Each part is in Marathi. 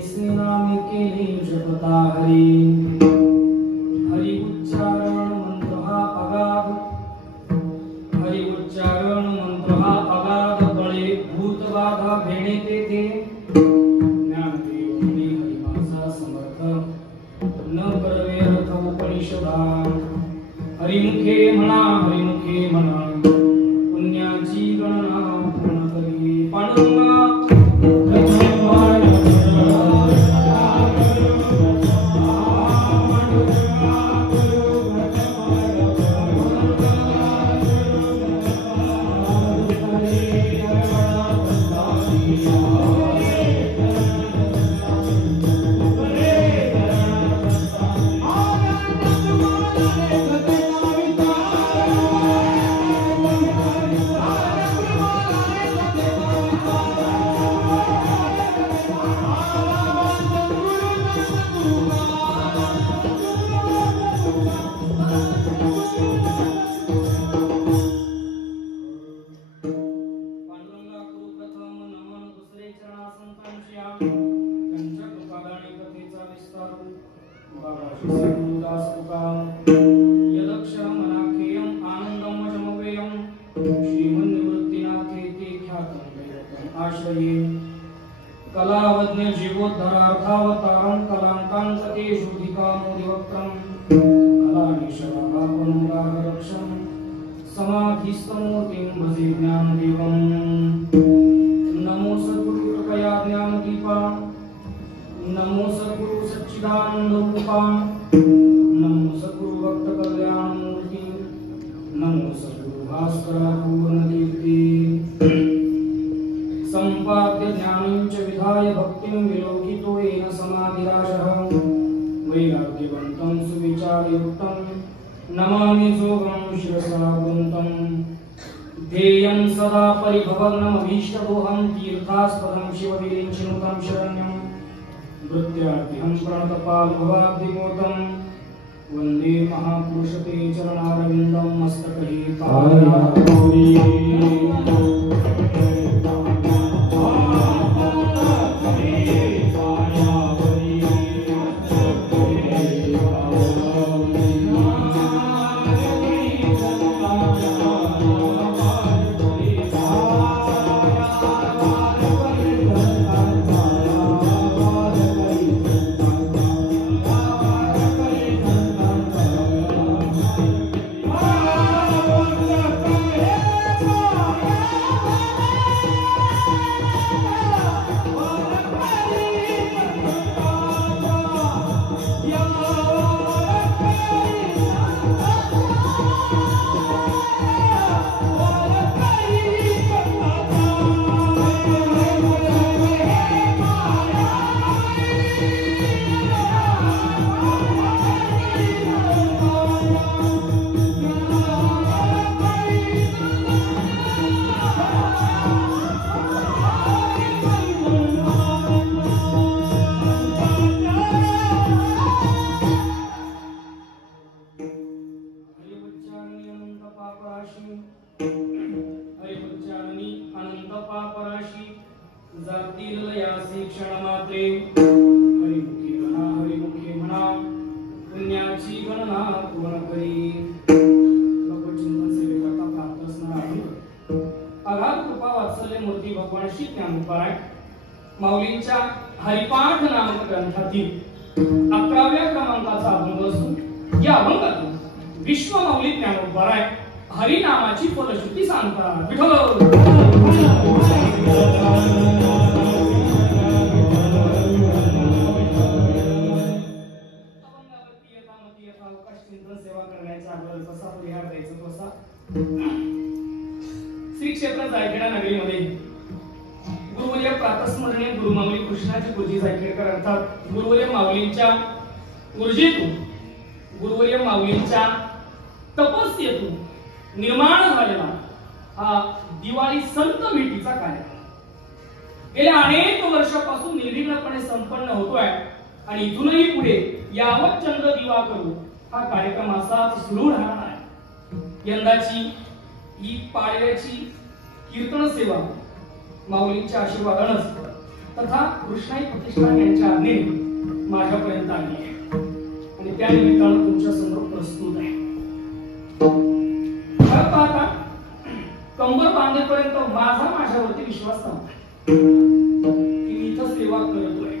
ऐसे नाम केले जपता हरी हरि उच्चारण मंत्र हा अगाध हरि उच्चारण मंत्र हा अगाध बळे भूत बाधा भेणे ते ज्ञानदेव मुनी हरिवासा समर्थ न करवे अर्थ उपनिषदा हरिमुखे म्हणा पुण्याची गणना पूर्ण करी पांडुरंगा कलावज्ञ जीवोद्धरार्थावतारं कलांकांतते शुद्धिकामोदिवक्त्रं कलानिशराभापनुरागरक्षं समाधिस्तमूर्तिं भजे ज्ञानदेवं नमो सद्गुरु कृपया ज्ञानदीपा नमो सद्गुरु सच्चिदानंदरूपा नमो सद्गुरु भक्त कल्याणमूर्ति नमो सद्गुरु भास्करा पूर्णकीर्ति संपाद्य ज्ञानञ्च विधाय भक्तिं विलोकितो येन समाधिराशः वैराग्यवन्तं सुविचारयुक्तं नमामि सोऽहं शिरसा वृन्तं ध्येयं सदा परिभवग्नमभीष्टदोहं तीर्थास्पदं शिवविरिञ्चिनुतं शरण्यं वृत्त्याद्यं प्रणतपालभवाब्धिमूर्तं वन्दे महापुरुषते चरणारविन्दं मस्तके पादयामि हरिमुखे म्हणा पुण्याची गणना पूर्ण करी लोकचिंतन सेवेकरता प्राप्त असणार आहे अगाध कृपा वात्सल्य मूर्ती भगवान श्री ज्ञानोपाय माऊलींच्या हरिपाठ नामक ग्रंथातील 11व्या क्रमांकाचा अभंग असून या अभंगातून विश्व माऊली ज्ञानोपाय हरी नामाची फलश्रुती सांगतात विठ्ठल सेवा करण्याचा आग्रह कसा परिहार द्यायचा कसा श्री क्षेत्र जायखेडा नगरीमध्ये गुरुवर्य प्रातस्मरणीय गुरुमाऊली कृष्णाची पूजी जायखेडकर अर्थात गुरुवर्य माऊलींच्या ऊर्जेतून गुरुवर्य माऊलींच्या तपस्येतून निर्माण झालेला हा दिवाळी संत भेटीचा कार्यक्रम गेल्या अनेक वर्षापासून निर्विघ्नपणे संपन्न होतोय आणि इथूनही पुढे यावत चंद्र दिवा करू हा कार्यक्रम असाच सुरू राहणार आहे यंदाची ही पाडव्याची कीर्तन सेवा माऊलींच्या आशीर्वादानंच तथा कृष्णाई प्रतिष्ठान यांच्या आज्ञेने माझ्यापर्यंत आली आहे आणि त्या निमित्तानं तुमच्या समोर प्रस्तुत आहे. खरं पाहता कंबर बांधेपर्यंत माझ्यावरती विश्वास नव्हता की मी इथं सेवा करतोय.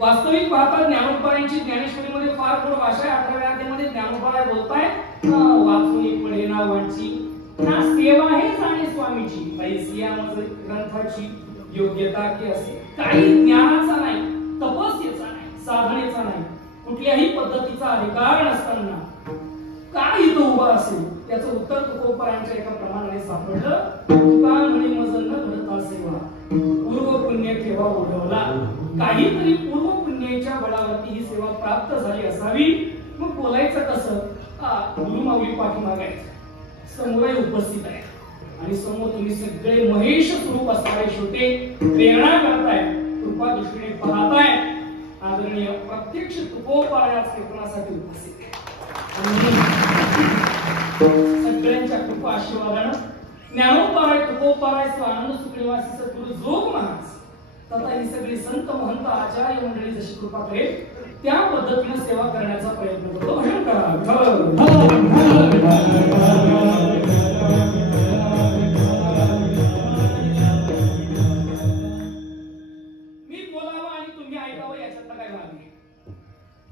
वास्तविक पाहता ज्ञानोबांची ज्ञानेश्वरीमध्ये फार गोड भाषा आहे. 11व्या अध्यायामध्ये ज्ञानोबा बोलताय वाचून पडे ना वाची ना सेवा हे जाणे स्वामीची पैसिया ग्रंथाची योग्यता की असे. काही ज्ञानाचा नाही, तपस्येचा नाही, साधनेचा नाही, कुठल्याही पद्धतीचा अधिकार नसताना काय इथं उभा असेल त्याचं उत्तर तुकोबरायांच्या एका प्रमाणाने सापडलं. तुका म्हणे मज न घडता सेवा पूर्व पुण्य ठेवा ओढवला. काहीतरी पूर्व पुण्याच्या बळावरती ही सेवा प्राप्त झाली असावी. मग बोलायचं कसं? गुरु माऊली पाठीमागायचं समोर उपस्थित आहे आणि समोर तुम्ही सगळे महेश स्वरूप असणारे छोटे प्रेरणा करताय, कृपा दृष्टीने पाहताय. आदरणीय प्रत्यक्ष तुकोबराया कीर्तनासाठी उपस्थित आहे. सगळ्यांच्या कृपा आशीर्वादानं ज्ञानोबराय तुकोबराय स्वानंद सुखनिवासी सद्गुरु जोग महाराज तथा ही सगळी संत महंत आचार्य मंडळी जशी कृपा करेल त्या पद्धतीने सेवा करण्याचा प्रयत्न करतो. भजन करा. मी बोलावं आणि तुम्ही ऐकावं याच्यातला काय भाग नाही.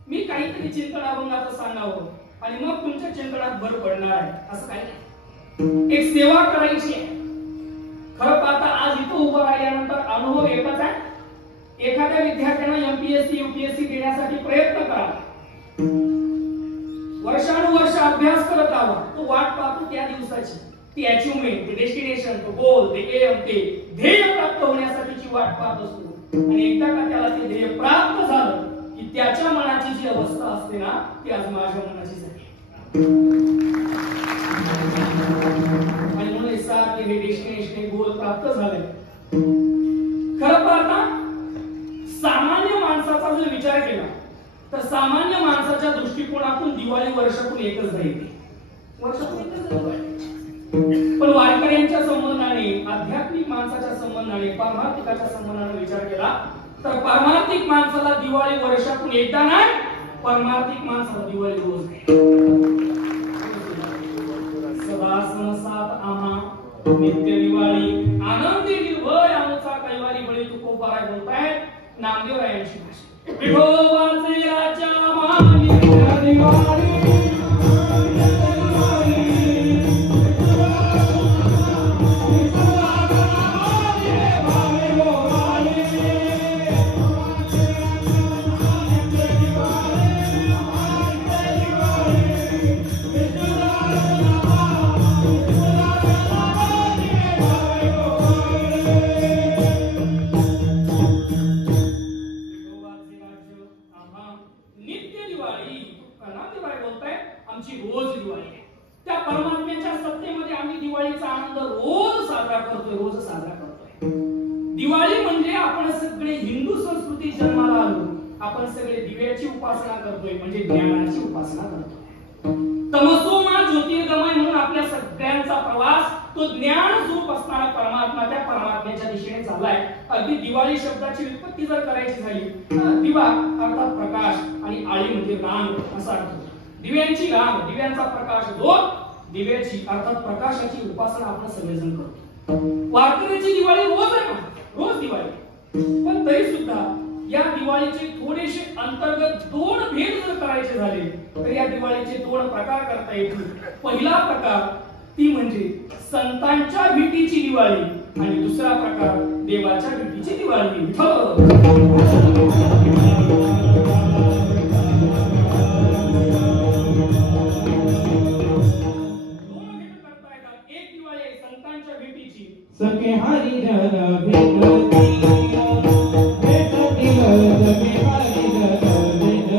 मी काहीतरी चिंतन अभंगाचं सांगावं आणि मग तुमच्या चिंतनात भर पडणार आहे असं काही नाही. एक सेवा करायची आहे. खरं पाहता आज इथं उभं राहिल्यानंतर अनुभव एकच आहे. एखाद्या विद्यार्थ्यानं एमपीएससी यूपीएससी देण्यासाठी प्रयत्न करा, वर्षानुवर्ष अभ्यास करत आवा. तो वाट पाहतो त्या दिवसाची, ती अचिव्हमेंट, ते डेस्टिनेशन, तो गोल, ते एम, ते ध्येय प्राप्त होण्यासाठीची वाट पाहत असतो. आणि एकदा का त्याला ते ध्येय प्राप्त झालं की त्याच्या मनाची जी अवस्था असते ना ती आज माझ्या मनाची झाली. आणि म्हणून हे डेस्टिनेशन गोल प्राप्त झाले. खरं पाहता सामान्य माणसाचा जर विचार केला तर सामान्य माणसाच्या दृष्टिकोनातून दिवाळी वर्षातून एकच राहील. वर्षातून एकच दिवाळी. पण वारकऱ्यांच्या संबंधाने, आध्यात्मिक माणसाच्या संबंधाने, पारमार्थिकाच्या संबंधाने विचार केला तर पारमार्थिक माणसाला दिवाळी वर्षातून एकदा नाही, पारमार्थिक माणसाला दिवाळी रोज सदा सणसात आम्हा नित्य दिवाळी आनंदी निर्भय आमचा कैवारी बळी तुकोबराय बोलतायत. नामदेवरायांची भाषा. विठोबाचे राजा मानी दिवाळी दिवाळी म्हणजे आपण सगळे हिंदू संस्कृती जन्माला आलो. आपण सगळे दिव्याची उपासना करतोय म्हणजे ज्ञानाची उपासना करतोय. तमसोमा ज्योतिर्गमय म्हणून आपल्या सगळ्यांचा प्रवास तो ज्ञान स्वरूप असणारा परमात्मा त्या परमात्म्याच्या दिशेने चाललाय. अगदी दिवाळी शब्दाची व्युत्पत्ती जर करायची झाली दिवा अर्थात प्रकाश आणि आळी म्हणजे रांग असा अर्थ. दिव्यांची रांग, दिव्यांचा प्रकाश, जो दिव्याची अर्थात प्रकाशाची उपासना आपण सगळेजण करतो. वारकऱ्याची दिवाळी रोज आहे ना, रोज दिवाळी. पण तरी सुद्धा या दिवाळीचे थोडेसे अंतर्गत दोन भेद जर करायचे झाले तर या दिवाळीचे दोन प्रकार करता येतील. पहिला प्रकार ती म्हणजे संतांच्या भेटीची दिवाळी आणि दुसरा प्रकार देवाच्या भेटीची दिवाळी. एक दिवाळी आहे संतांच्या भेटीची. सखे हरी जन भेटती भेटती सखे हरी जन भेटती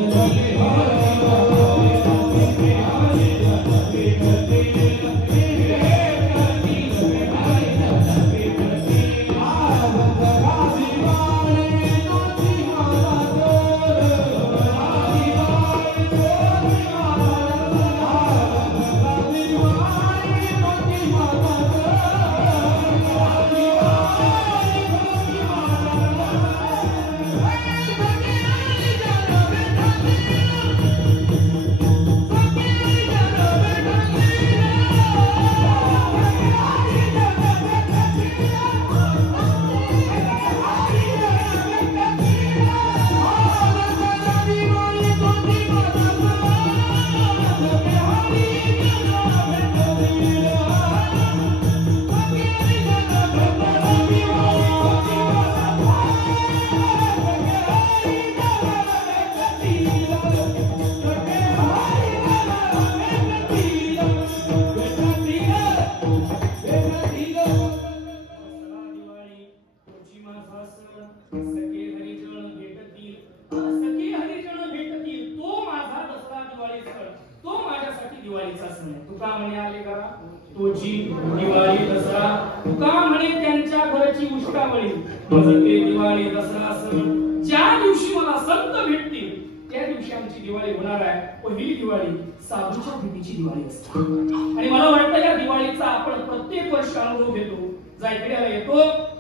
दीपावली ते दिवाळी दसरा सण ज्या दिवशी मला संत भेटतील त्या दिवशी आमची दिवाळी होणार आहे. पहिली दिवाळी साधूच्या भेटीची दिवाळी असते आणि मला वाटतं या दिवाळीचा आपण प्रत्येक वर्ष अनुभव घेतो. जायकड्याला येतो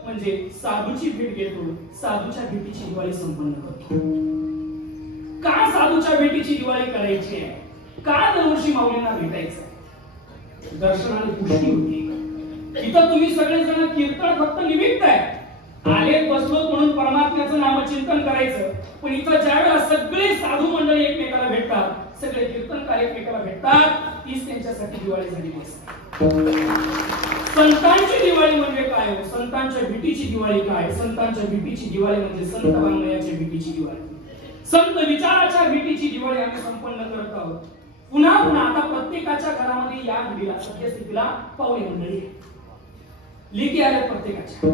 म्हणजे साधूची भेट घेतो, साधूच्या भेटीची दिवाळी संपन्न करतो. का साधूच्या भेटीची दिवाळी करायची आहे? का दरवर्षी माऊलींना भेटायचं आहे? दर्शनाने पुष्टी होती. इथं तुम्ही सगळेजण कीर्तन फक्त निमित्त आहे, आले बसलो म्हणून परमात्म्याचं नामचिंतन करायचं. पण इथं ज्यावेळेला सगळे साधू मंडळी एकमेकाला भेटतात, सगळे कीर्तनकार एकमेकाला भेटतात, तीच त्यांच्यासाठी दिवाळी झालेली असते. संतांची दिवाळी म्हणजे काय? संतांच्या भेटीची दिवाळी काय? संतांच्या भेटीची दिवाळी म्हणजे संत वाङ्मयाच्या भेटीची दिवाळी, संत विचाराच्या भेटीची दिवाळी आम्ही संपन्न करत आहोत. पुन्हा पुन्हा आता प्रत्येकाच्या घरामध्ये या घडीला सद्यस्थितीला पाहुणे मंडळी लेकी आल्या, प्रत्येकाच्या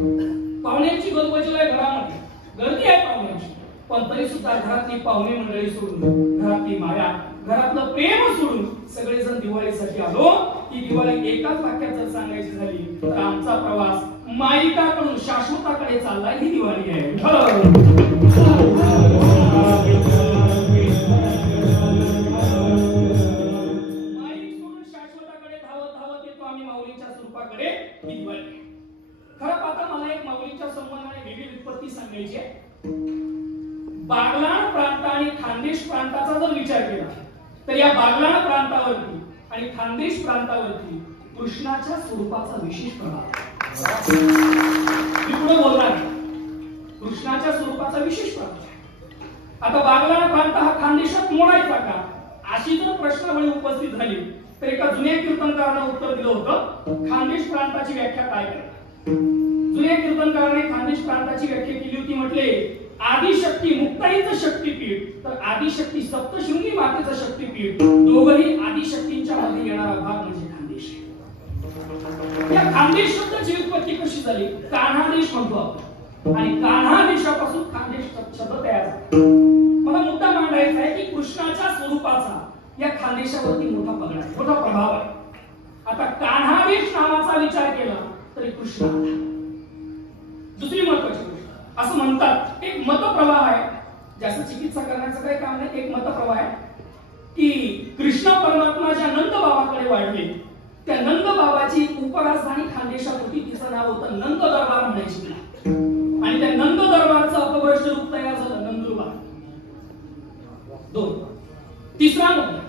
पाहुण्यांची गजबजल आहे घरामध्ये, गर्दी आहे पाहुण्यांची. पण तरी सुद्धा घरातली पाहुणे मंडळी सोडून, घरातली माया, घरातलं प्रेम सोडून सगळेजण दिवाळीसाठी आलो. ही दिवाळी एकाच वाक्यात जर सांगायची झाली तर आमचा प्रवास माईकाकडून शाश्वताकडे चाललाय. ही दिवाळी आहे. माईक सोडून शाश्वताकडे धावत धावत येतो आम्ही माऊलींच्या स्वरूपाकडे. ही दिवाळी आहे. खरं पाहता मला एक माऊलींच्या संबंधाने वेगळी व्युत्पत्ती सांगायची आहे. बागलाण प्रांत आणि खानदेश प्रांताचा जर विचार केला तर या बागलाण प्रांतावरती आणि खानदेश प्रांतावरती कृष्णाच्या स्वरूपाचा विशेष प्रभाव. मी पुढे बोलणार कृष्णाच्या स्वरूपाचा विशेष प्रभाव. आता बागलाण प्रांत हा खानदेशात मोडायचा का, अशी जर प्रश्नावली उपस्थित झाली तर एका जुन्या कीर्तनकारानं उत्तर दिलं होतं, खानदेश प्रांताची व्याख्या काय करा. जुन्या कीर्तनकाराने खानदेश प्रांताची व्याख्या केली होती. म्हटले आदिशक्ती मुक्ताईचं शक्तीपीठ तर आदिशक्ती सप्तशृंगी मातेचं शक्तीपीठ, दोघही आदिशक्तींच्या मध्ये येणारा भाग म्हणजे खानदेश. या खानदेश शब्दाची उत्पत्ती कशी झाली? कान्हादेश म्हणतो आपण आणि कान्हादेशापासून खानदेश शब्द तयार झाला. मला मुद्दा मांडायचा आहे की कृष्णाच्या स्वरूपाचा या खानदेशावरती मोठा पगड आहे, मोठा प्रभाव आहे. आता कान्हादेश नावाचा विचार केला तरी कृष्ण. दुसरी महत्वाची गोष्ट असं म्हणतात, एक मतप्रवाह आहे, जास्त चिकित्सा करण्याचं काही काम नाही, एक मतप्रवाह आहे की कृष्ण परमात्मा ज्या नंद बाबाकडे वाढले त्या नंद बाबाची उपराजधानी खानदेशात होती. तिचं नाव होतं नंद दरबार म्हणायची तिला. आणि त्या नंद दरबारचं अपभ्रष्ट रूप तयार झालं नंदुरबार. दोन. तिसरा मुद्दा,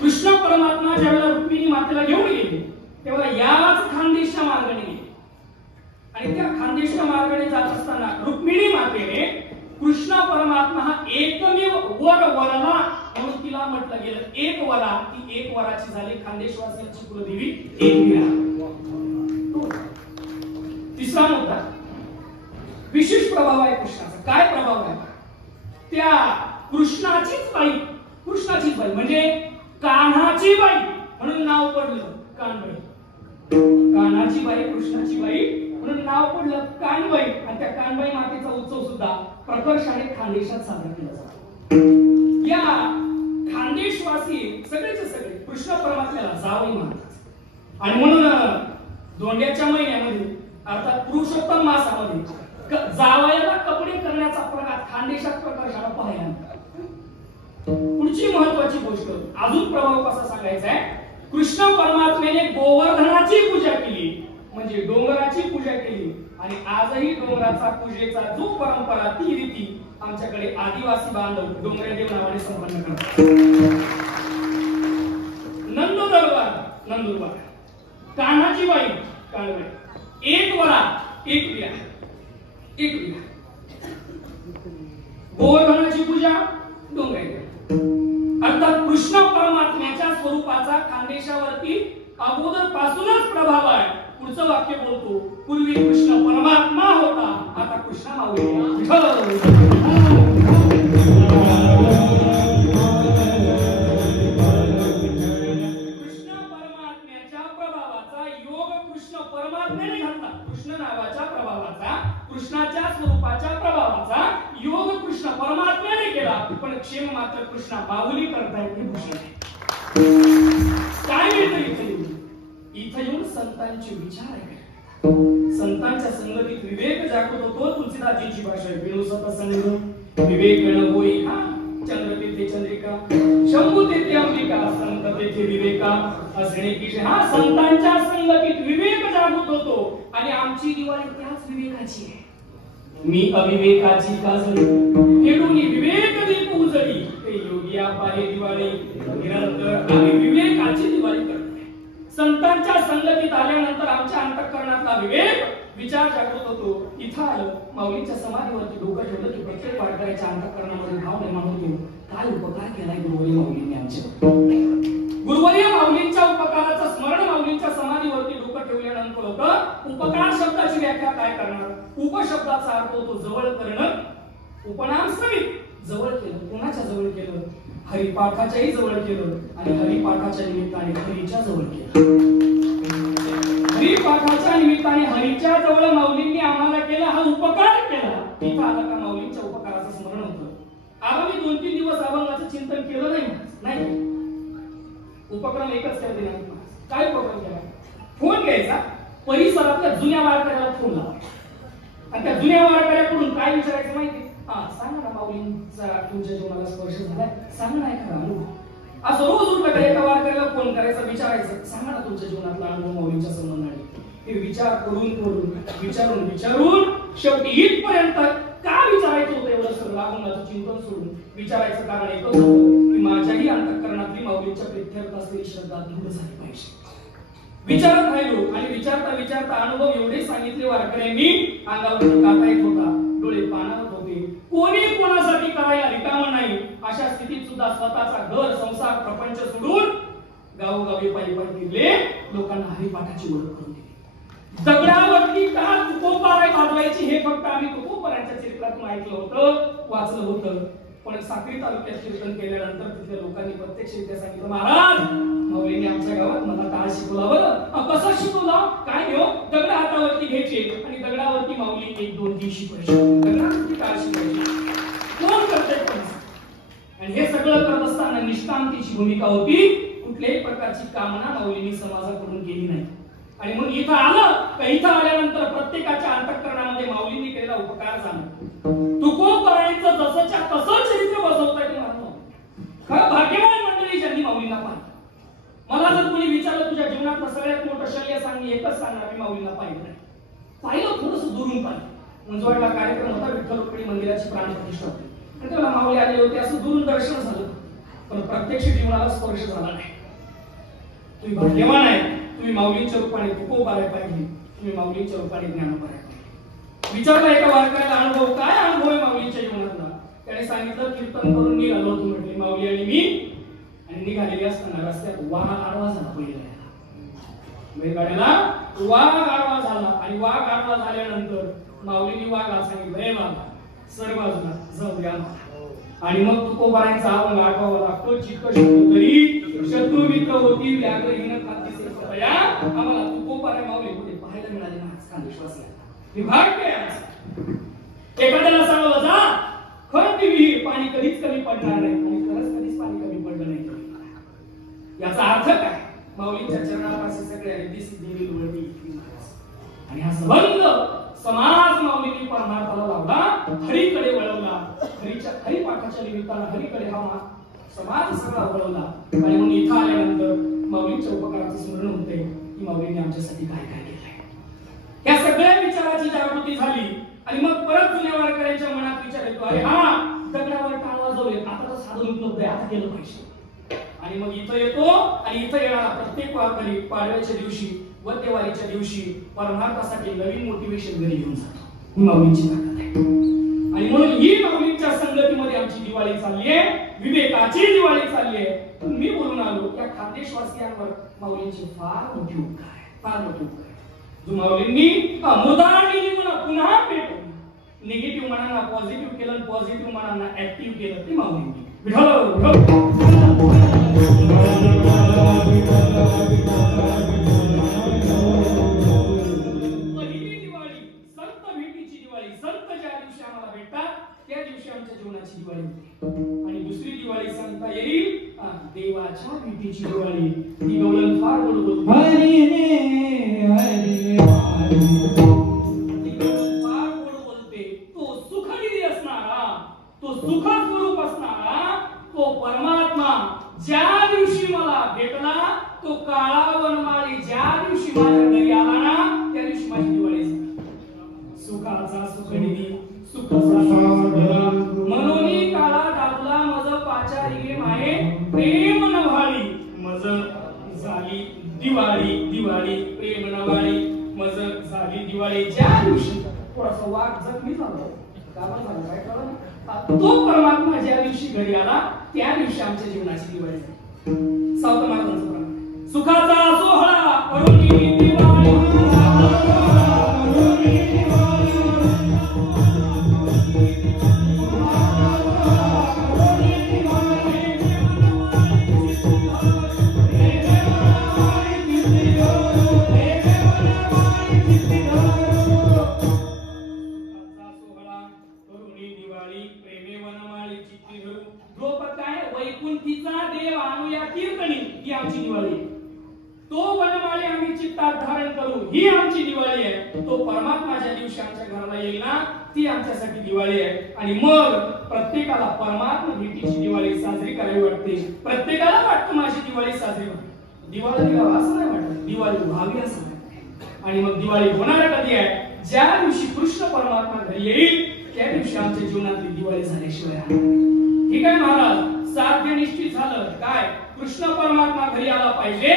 कृष्ण परमात्मा ज्यावेळेला रुक्मिणी मातेला घेऊन गेले तेव्हा याच खानदेशच्या मार्गाने गेले आणि त्या खानदेशच्या मार्गाने जात असताना रुक्मिणी मातेने कृष्ण परमात्मा हा एकमेव वर वरला म्हणून तिला म्हटलं गेलं एक वरा. ती एक वराची झाली खानदेशवासियांची कुलदेवी एकविरा. तिसरा मुद्दा, विशेष प्रभाव आहे कृष्णाचा. काय प्रभाव आहे? त्या कृष्णाचीच बाई म्हणजे कान्हाची बाई म्हणून नाव पडलं कानबाई. कान्हाची बाई कृष्णाची बाई म्हणून नाव पडलं कानबाई. आणि त्या कानबाई मातेचा उत्सव सुद्धा प्रकर्षाने खानदेशात साजरा केला जातो. या खानदेशवासी सगळेचे सगळे कृष्ण परमात्म्याला जावई मानतात आणि म्हणून धोंड्याच्या महिन्यामध्ये अर्थात पुरुषोत्तम मासामध्ये जावयाला कपडे करण्याचा प्रकार खानदेशात प्रकर्षाला पाहायला मिळतो. पुढची महत्वाची गोष्ट अजून प्रभाव कसा सांगायचा आहे, कृष्ण परमात्म्याने गोवर्धनाची पूजा केली म्हणजे डोंगराची पूजा केली आणि आजही डोंगराचा पूजेचा जो परंपरा ती रीती आमच्याकडे आदिवासी बांधव डोंगरेदेव नावाने संपन्न करतात. नंद दरबार नंदुरबार, कान्हाची बाई कानबाई, एक वरा एक विरा, एक विरा, गोवर्धनाची पूजा डोंगरेदेव. अर्थात कृष्ण परमात्म्याच्या स्वरूपाचा खानदेशावरती अगोदर पासूनच प्रभाव आहे. पुढचं वाक्य बोलतो, पूर्वी कृष्ण परमात्मा होता आता कृष्ण माऊली. कृष्ण परमात्म्याच्या प्रभावाचा योग कृष्ण परमात्म्याने घातला. कृष्ण नावाच्या प्रभावाचा, कृष्णाच्या स्वरूपाच्या प्रभावाचा योग कृष्ण परमात्म्याने केला. पण क्षेम मात्र कृष्ण माऊली करतायत. हे भूषण आहे. काय मिळतं इथे येऊन? इथे येऊन संतांचे विचार आहे. संतांच्या संगतीत विवेक जागृत होतो. तुलसीदासजींची भाषा आहे. विणू सतसंग विवेक न होई. हा चंद्र तेथे चंद्रिका, शंभू तेथे अंबिका, संत तेथे विवेका असणे की. हा संतांच्या संगतीत विवेक जागृत होतो. आणि आमची दिवाळी त्याच विवेकाची आहे. मी अविवेकाची काजळी खेळून विवेक दीप उजळी. ते योगिया पाहे दिवाळी निरंतर आम्ही विवेकाची दिवाळी करतो. संतांच्या संगतीत आल्यानंतर आमच्या अंतःकरणातला विवेक विचार जागृत होतो. इथं आलं माऊलींच्या समाधीवरती डोकं ठेवलं की प्रत्येक वारकऱ्याच्या अंतःकरणामध्ये भाव निर्माण होतो. काय उपकार केलाय गुरुवर्य माऊलींनी आमच्या. गुरुवर्य माऊलींच्या उपकाराचं स्मरण माऊलींच्या समाधीवरती डोकं ठेवल्यानंतर होतं. उपकार शब्दाची व्याख्या काय करणार. उपशब्दाचा अर्थ होतो जवळ करणं. उपनाम समीप जवळ केलं. कोणाच्या जवळ केलं. हरिपाठाच्याही जवळ केलं. आणि हरिपाठाच्या निमित्ताने हरीच्या जवळ केलं. हरिपाठाच्या निमित्ताने हरीच्या जवळ माऊलींनी आम्हाला केला हा उपकार केला. इथं आला का माऊलींच्या उपकाराचं स्मरण होतं. आगामी 2-3 दिवस अभंगाचं चिंतन केलं नाही. उपक्रम एकच केला दिला. काय उपक्रम केला. फोन घ्यायचा परिसरातल्या जुन्या वारकऱ्याला फोन लावायचा. आणि त्या जुन्या वारकऱ्याकडून काय विचारायचं माहिती. सांगा ना माऊलींचा तुमच्या जीवनाला स्पर्श झालाय. सांगा ना एखादा अनुभव. असं रोज उठलं का एका वारकऱ्याला फोन करायचा विचारायचं सांगा ना तुमच्या जीवनातला अनुभव माऊलींच्या संबंधाने. हे विचार करून विचारून शेवटी इथपर्यंत का विचारायचं होतं एवढं सगळं अभंगाचं चिंतन सोडून विचारायचं कारण एकच होतं की माझ्याही अंतःकरणातली माऊलींच्या प्रेत्यर्थ असलेली श्रद्धा दृढ झाली पाहिजे. विचारत राहिलो आणि विचारता अनुभव एवढे सांगितले वारकऱ्यांनी. अंगावरती काटा येत होता. डोळे पाणावत होते. कोणी कोणासाठी करायला रिकाम नाही. अशा स्थितीत सुद्धा स्वतःचा घर संसार प्रपंच सोडून गावोगावी पायी फिरले. लोकांना हरिपाठाची ओळख करून दिली. दगडावरती का तुकोबाराय वाजवायची हे फक्त आम्ही तुकोबाराच्या चरित्रातून ऐकलं होतं वाचलं होतं. पण साक्री तालुक्यात कीर्तन केल्यानंतर तिथल्या लोकांनी प्रत्यक्ष इथे सांगितलं महाराज माऊलींनी आमच्या गावात मला टाळ शिकवला. बरं कसा शिकवला काय घेऊ. दगड हातावरती घ्यायचे आणि दगडावरती माऊली 1-2-3 शिकवायची. दगडावरती टाळ शिकवायची. कोण करते आणि हे सगळं करत असताना निष्कामतेची भूमिका होती. कुठल्याही प्रकारची कामना माऊलींनी समाजाकडून केली नाही. आणि मग इथं आलं का इथं आल्यानंतर प्रत्येकाच्या अंतःकरणामध्ये माऊलींनी केलेला उपकार झाला. तुकोबारायचं जसंच्या तसं चरित्र बसवता येते महाराज. खरं भाग्यवान मंडळी ज्यांनी माऊलींना पाहिलं. मला जर कोणी विचारलं तुझ्या जीवनातलं सगळ्यात मोठं शल्य सांग मी एकच सांगणार मी माऊलींना पाहिलं नाही. पाहिलं थोडंसं दुरून पाहिलं. मंजवाडला कार्यक्रम होता विठ्ठल रुक्मिणी मंदिराची प्राणप्रतिष्ठा होती. आणि तेव्हा माऊली आले होते असं दुरून दर्शन झालं. पण प्रत्यक्ष जीवनाला स्पर्श झाला नाही. तुम्ही भाग्यवान आहे. तुम्ही माऊलींच्या रूपाने तुकोबाराय पाहिली. तुम्ही माऊलींच्या रूपाने ज्ञानोबाराय पाहिली. विचारला एका वारकऱ्याला अनुभव काय अनुभव आहे माऊलींच्या जीवनातला. त्याने सांगितलं कीर्तन करून निघालो होतो म्हटले माऊली आणि मी. आणि निघालेली असताना रस्त्यात वाघ आडवा झाला. बैलगाड्याला वाघ आडवा झाला. आणि वाघ आडवा झाल्यानंतर माऊलींनी वाघाला सांगितलं हे वाघा सर्व बाजूला जाऊ द्या. आणि मग तुकोबारायचा अभंग आठवावा लागतो. चित्त तरी शत्रू मित्र होती व्याघ्रहीन खाती सेवया. आम्हाला तुकोबाराय माऊली कुठे पाहायला मिळाले ना हा विश्वास नाही. विभाग एखाद्याला सांगलं जा खरं ती विहीर पाणी कधीच कमी पडणार नाही. आणि खरंच कधीच पाणी कमी पडलं नाही. याचा अर्थ काय. माऊलींच्या चरणापासून सगळ्या रिद्धी सिद्धी निवडली. आणि हा संबंध समाज माऊलींनी परमार्थाला लावला. हरीकडे वळवला. हरिपाठाच्या निमित्तानं हरीकडे हा समाज सगळा वळवला. आणि मग इथं आल्यानंतर माऊलींच्या उपकाराचं स्मरण होते की माऊलींनी आमच्यासाठी काय काय केलंय. या सगळ्या विचाराची जागृती झाली. आणि मग परत जुन्या वारकऱ्यांच्या मनात विचार येतो अरे हा दगडावर टाळ वाजवले आता तर साधन उपलब्ध आहे आता केलं पाहिजे. आणि मग इथं येतो आणि इथं येणारा प्रत्येक वारकरी पाडव्याच्या दिवशी वद्यवारीच्या दिवशी परमार्थासाठी नवीन मोटिवेशन घरी घेऊन जातो. ही माऊलींची ताकद आहे. आणि म्हणून ही माऊलींच्या संगतीमध्ये आमची दिवाळी चालली आहे. विवेकाची दिवाळी चालली आहे. मी बोलून आलो या खानदेशवासियांवर माऊलींची फार मोठी उपकार आहे. फार मोठी उपकार आहे. जो माऊलींनी मुदांनी पुन्हा पेटवून निगेटिव्ह मनांना पॉझिटिव्ह केलं. पॉझिटिव्ह मनांना ऍक्टिव्ह केलं ते माऊलींनी. पहिली दिवाळी संत भेटीची दिवाळी. संत ज्या दिवशी आम्हाला भेटतात त्या दिवशी आमच्या जीवनाची दिवाळी होती. आणि दुसरी दिवाळी सांगता येईल देवाच्या भेटीची दिवाळी. ती गवळण फार गोड होती. फार गोड बोलते, तो सुखनिधी असणारा, तो सुख स्वरूप असणारा तो परमात्मा ज्या दिवशी मला भेटला, तो काळा वनमाळी ज्या दिवशी माझ्या घरी आला ना, त्या दिवशी माझी दिवाळी झाली. सुखाचा सुखनिधी, सुखाचा मनोनी काळा दाबला मज पाचारी माये प्रेम नव्हाळी, मज झाली दिवाळी, दिवाळी प्रेम नव्हाळी, मज झाली दिवाळी. ज्या दिवशी थोडासा वाघ जखमी झाला, काय कळलं, तो परमात्मा ज्या दिवशी घरी आला त्या दिवशी आमच्या जीवनाची दिवाळी झाली. सावता महाराजांचं प्रमाण, सुखाचा सोहळा करुणी दिवाळी, वैकुंठीचा देव आणूया कीर्तनी, ही आमची दिवाळी आहे. तो वनमाळी आम्ही चित्तात धारण करू, ही आमची दिवाळी आहे. तो परमात्मा ज्या दिवशी आमच्या घराला येईल ना, ती आमच्यासाठी दिवाळी आहे. आणि मग प्रत्येकाला परमात्मा भेटीची दिवाळी साजरी करावी वाटते. प्रत्येकाला वाटतं माझी दिवाळी साजरी व्हावी, दिवाळी व्हावी असं नाही वाटत, दिवाळी व्हावी असं वाटतं. आणि मग दिवाळी होणार कधी आहे? ज्या दिवशी कृष्ण परमात्मा घरी येईल त्या दिवशी आमच्या जीवनातली दिवाळी झाल्याशिवाय. ठीक आहे महाराज, साध्य निश्चित झालं. काय? कृष्ण परमात्मा घरी आला पाहिजे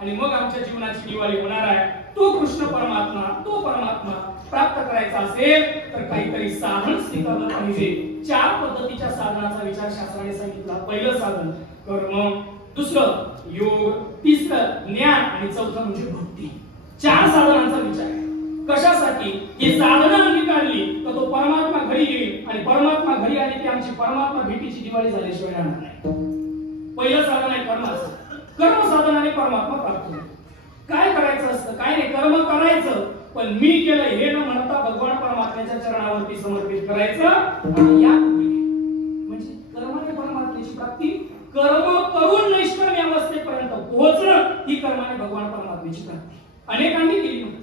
आणि मग आमच्या जीवनाची दिवाळी होणार आहे. तो कृष्ण परमात्मा, तो परमात्मा प्राप्त करायचा असेल तर काहीतरी साधन स्वीकारलं पाहिजे. 4 पद्धतीच्या साधनाचा विचार शास्त्राने सांगितला. पहिलं साधन कर्म, दुसरं योग, तिसरं ज्ञान आणि चौथं म्हणजे भक्ती. 4 साधनांचा विचार आहे. कशासाठी? ही साधना आम्ही काढली तर तो परमात्मा घरी येईल आणि परमात्मा घरी आली की आमची परमात्मा भेटीची दिवाळी झाल्याशिवाय राहणार नाही. पहिलं साधन आहे कर्माचं. कर्म साधनाने परमात्मा प्राप्त होतो. काय करायचं असतं? काय नाही, कर्म करायचं, पण मी केलं हे न म्हणता भगवान परमात्म्याच्या चरणावरती समर्पित करायचं. आणि या म्हणजे कर्माने परमात्म्याची प्राप्ती, कर्म करून नैष्कर्म्य अवस्थेपर्यंत पोहोचणं ही कर्माने भगवान परमात्म्याची प्राप्ती. अनेकांनी केली नव्हती.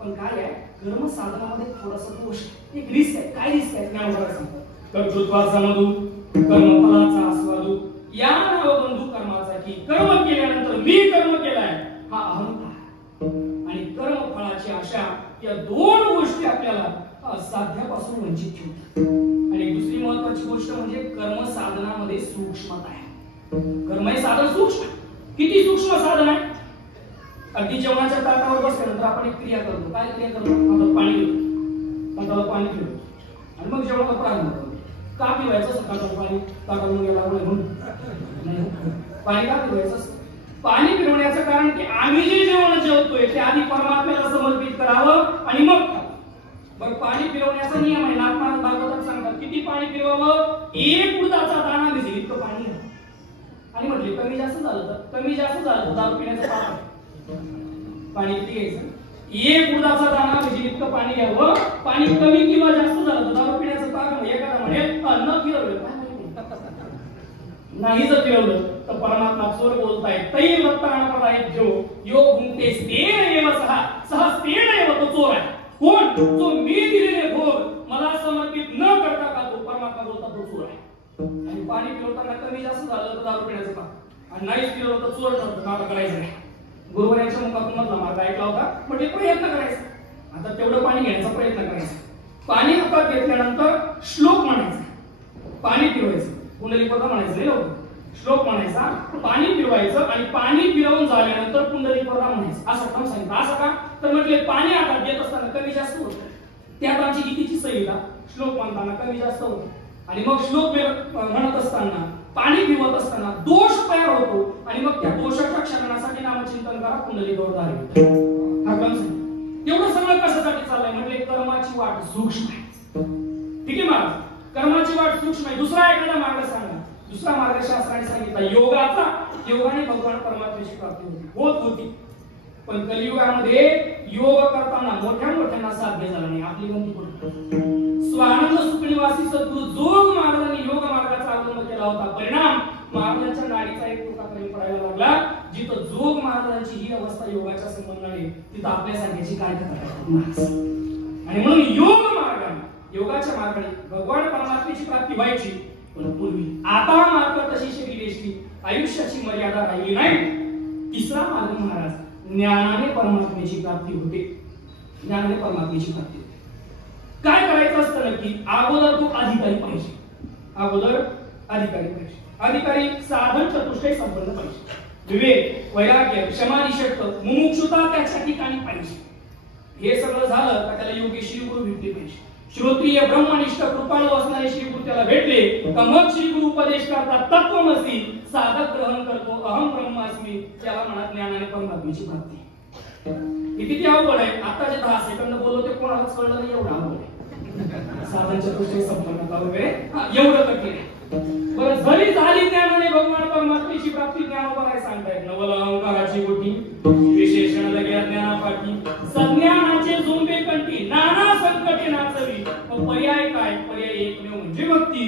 पण काय आहे, कर्म साधनामध्ये थोडासा दोष, एक रिस्क आहे. काय रिस्क आहे? ज्ञानोबा सांगतात, कर्तृत्वाचा मधु कर्मफलाचा आस्वादू, या नावबंधू कर्माचा की कर्म केल्यानंतर मी कर्म केलाय हा अहंकार आणि कर्मफळाची आशा, या 2 गोष्टी आपल्याला साध्यापासून वंचित ठेवतात. आणि दुसरी महत्त्वाची गोष्ट म्हणजे कर्म साधनामध्ये सूक्ष्मता आहे. कर्म हे साधन सूक्ष्म आहे. किती सूक्ष्म साधन आहे? अगदी जेवणाच्या ताटावर बसल्यानंतर आपण एक क्रिया करतो. काय क्रिया करतो? हातात पाणी घेतो, हाताला पाणी पिळतो आणि मग जेवणाला प्रारंभ करतो. का पिवायचं? सकाळचं पाणी ताटावरून गेल्यामुळे म्हणून पाणी का पिवायचं? पाणी पिरवण्याचं कारण की आम्ही जे जेवण जेवतोय ते आधी परमात्म्याला समर्पित करावं आणि मग खावं. बरं, पाणी पिरवण्याचा नियम आहे. नाथमार्ग भागवतात सांगतात किती पाणी पिरवावं? 1 उडदाचा दाणा भिजेल इतकं पाणी घ्या. आणि म्हटले कमी जास्त झालं तर दारू पिण्याचं पाप आहे. पाणी किती घ्यायचं? 1 उडदाचा दाणा भिजेल इतकं पाणी घ्यावं. पाणी कमी किंवा जास्त झालं तर दारू पिण्याचं पाप आहे. एखादा म्हणेल न पिरवलं नाही, जर पिरवलं तर परमात्मा चोर बोलताय. तै वत्तानाप्रदायित जो योग गुंते स्तेन एव सह स्तेन एव तो चोर आहे. कोण? जो मी दिलेले भोग मला समर्पित न करता का तो परमात्मा बोलता तो चोर आहे. आणि पाणी पिरवताना कमी जास्त झालं तर दारू पिण्याचं पाप आणि नाही पिरवलं तर चोर ठरतो. का करायचं नाही? गुरुवाराच्या मुखातून मधला मार्ग ऐकला होता, म्हणजे प्रयत्न करायचा. आता तेवढं पाणी घ्यायचा प्रयत्न करायचा. पाणी हातात घेतल्यानंतर श्लोक म्हणायचा, पाणी पिरवायचं, पुंडलिकवरदा म्हणायचं नाही लोक, श्लोक म्हणायचा, पाणी पिरवायचं आणि पाणी पिरवून झाल्यानंतर पुंडलिकवरदा म्हणायचं. असं काम सांगितलं. असं का? तर म्हटले पाणी हातात घेत असताना कमी जास्त होतं, त्यात आमची गीतेची संहिता, श्लोक म्हणताना कमी जास्त होतं. आणि मग श्लोक म्हणत असताना, पाणी पिवत असताना दोष तयार होतो आणि मग त्या दोषाच्या क्षमनासाठी नामचिंतन करा, पुंडलिकवरदा आहे. हा क्रम एवढं सगळं कशासाठी चाललंय? म्हणजे कर्माची वाट सूक्ष्म आहे. ठीक आहे महाराज, कर्माची वाट सूक्ष्म आहे. दुसरा एखादा मार्ग सांगा. दुसरा मार्ग शास्त्राने सांगितला योगाचा. योगाने भगवान परमात्म्याची प्राप्ती होत होती. पण कलियुगामध्ये योग करताना मोठ्या मोठ्यांना साध्य झालं नाही. आपली गमती पडते. स्वानंद सुखनिवासी सद्गुरु जोग महाराजांनी योग मार्गाचा अवलंब केला होता. परिणाम महाराजांच्या नाडीचा एक टोका कमी पडायला लागला. जिथं जोग महाराजांची ही अवस्था योगाच्या संबंध मंडळी तिथं आपल्यासारख्याची काय करतात. आणि म्हणून योग मार्गाने योगाच्या मार्गाने भगवान परमात्म्याची प्राप्ती व्हायची. पण पूर्वी आता मात्र तशी शरीरेची आयुष्याची मर्यादा राहिली नाही. तिसरा मार्ग महाराज ज्ञानाने परमात्म्याची प्राप्ती होते. ज्ञानाने परमात्म्याची प्राप्ती होते. काय करायचं असतं नक्की? अगोदर तो अधिकारी पाहिजे. अगोदर अधिकारी पाहिजे. अधिकारी साधन चतुष्टय संपन्न पाहिजे. विवेक, वैराग्य, क्षमानिषक्त, मुमुक्षुता त्याच्या ठिकाणी पाहिजे. हे सगळं झालं का त्याला योगी श्रीगुरु भेटले पाहिजे. श्रोत्रिय ब्रह्मनिष्ठ कृपाळू असणारे श्रीगुरु त्याला भेटले का मग श्रीगुरु उपदेश करतात तत्वमसी. साधक ग्रहण करतो अहम ब्रह्मास्मी. त्याला म्हणत ज्ञानाने परमात्म्याची प्राप्ती. हे किती अवघड आहे. आता जे 10 सेकंद बोललो ते कोणालाच कळलं नाही. एवढं अवघड आहे. साधन चतुष्टय संपन्नता वगैरे एवढं कठीण आहे. बरं जरी झाली ज्ञानाने भगवान परमात्म्याची प्राप्ती ज्ञानोबराय सांगतायत. नवल अहंकाराची गोटी विशेषण लगे ज्ञानापाठी सज्ञानाचे झुंबे कंठी नाना संकटे नाचवी. पर्याय काय? पर्याय एकमेव म्हणजे भक्ती.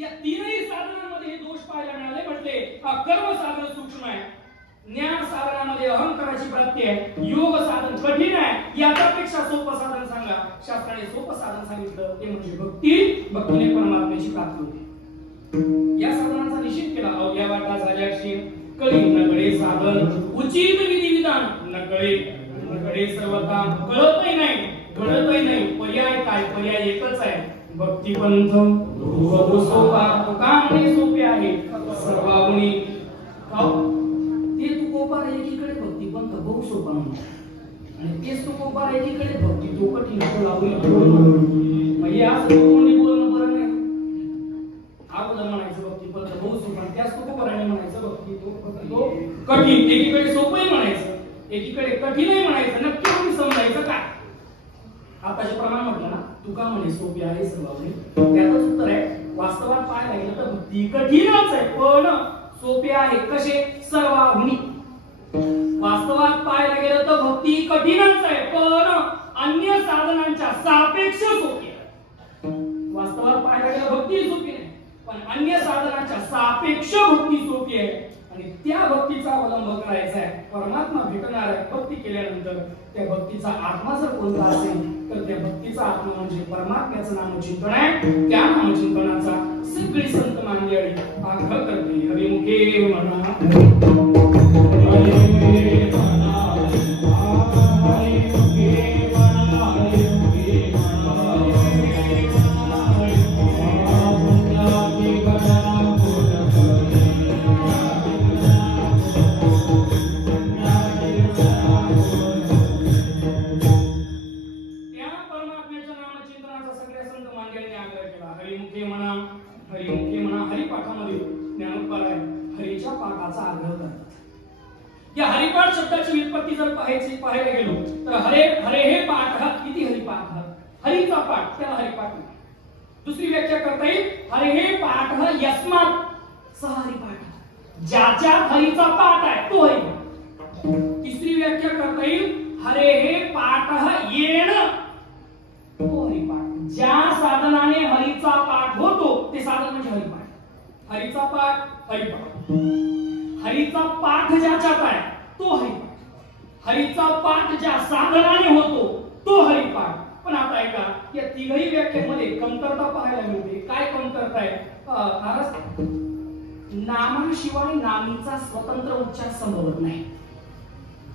या तीनही साधनांमध्ये हे दोष पाहायला मिळाले. म्हटले कर्म साधन सूक्ष्म आहे. ज्ञान साधनामध्ये अहंकाराची प्राप्ती आहे. योग साधन कठीण आहे. याच्यापेक्षा सोपं साधन सांगा. शास्त्राने सोपं साधन सांगितलं ते म्हणजे भक्ती. भक्तीने परमात्म्याची प्राप्ती होते. या साधनाचा निषेध केला. अवघ्या वाटा झाल्याशी कळी नकडे साधन उचित विधी विधान नकडे सर्व काम कळतही नाही घडतही नाही. पर्याय काय? पर्याय एकच आहे. भक्ती पंथ सोपा कामने सोपे आहे सर्वागुणी. ते तुकोबार एकीकडे भक्ती पंथ बहु सोपा आणि तेच तुकोबार एकीकडे भक्ती तो कठीण म्हणजे असं कोणी बोलणं बरं नाही. अगोदर म्हणायचं भक्ती पंथ बहु सोपा त्याच तुकोबाराने म्हणायचं भक्ती तो कठीण. एकीकडे सोपंही म्हणायचं एकीकडे कठीणही म्हणायचं. नक्की कोणी समजायचं काय? आताचे प्रमाण म्हटलं ना तुका म्हणे सोपी आहे सर्वांनी. त्यातच उत्तर आहे. वास्तवात पाहायला गेलं तर भक्ती कठीणच आहे पण सोपी आहे. कसे? सर्वाहुनी. वास्तवात पाहायला गेलं तर भक्ती कठीणच आहे पण अन्य साधनांच्या सापेक्ष सोपी आहे. वास्तवात पाहायला गेलं भक्ती सोपी नाही पण अन्य साधनांच्या सापेक्ष भक्ती सोपी आहे. आणि त्या भक्तीचा अवलंब करायचा आहे. परमात्मा भेटणार आहे. भक्ती केल्यानंतर त्या भक्तीचा आत्मा जर कोणता असेल तर त्या भक्तीचा आत्मा म्हणजे परमात्म्याचं नामचिंतन आहे. त्या नामचिंतनाचा सगळी संत मंडळी आग्रह करते. हरिमुखे म्हणा हरिमुखे म्हणा हरिमुखे म्हणा हरिमुखे या हरिपाठ शब्दाची व्युत्पत्ती जर पाहायला गेलो तर हरे हरे हे पाठ. किती हरिपाठ? हरीचा पाठ त्याला हरिपाठ. दुसरी व्याख्या करता येईल हरे हे पाठ यस्मात सहा हरिपाठ. ज्याच्या हरीचा पाठ आहे तो हरिपाठ. तिसरी व्याख्या करता येईल हरे हे पाठ येण तो हरिपाठ. ज्या साधनाने हरीचा पाठ होतो ते साधन म्हणजे हरिपाठ. हरीचा पाठ हरिपाठ. हरीचा पाठ ज्याच्यात आहे तो हरिपाठ. हरीचा पाठ ज्या साधनाने होतो तो हरिपाठ. पण आता ऐका या तिघही व्याख्येमध्ये कमतरता पाहायला मिळते. काय कमतरता आहे? नामाशिवाय नामीचा स्वतंत्र उच्चार संभवत नाही.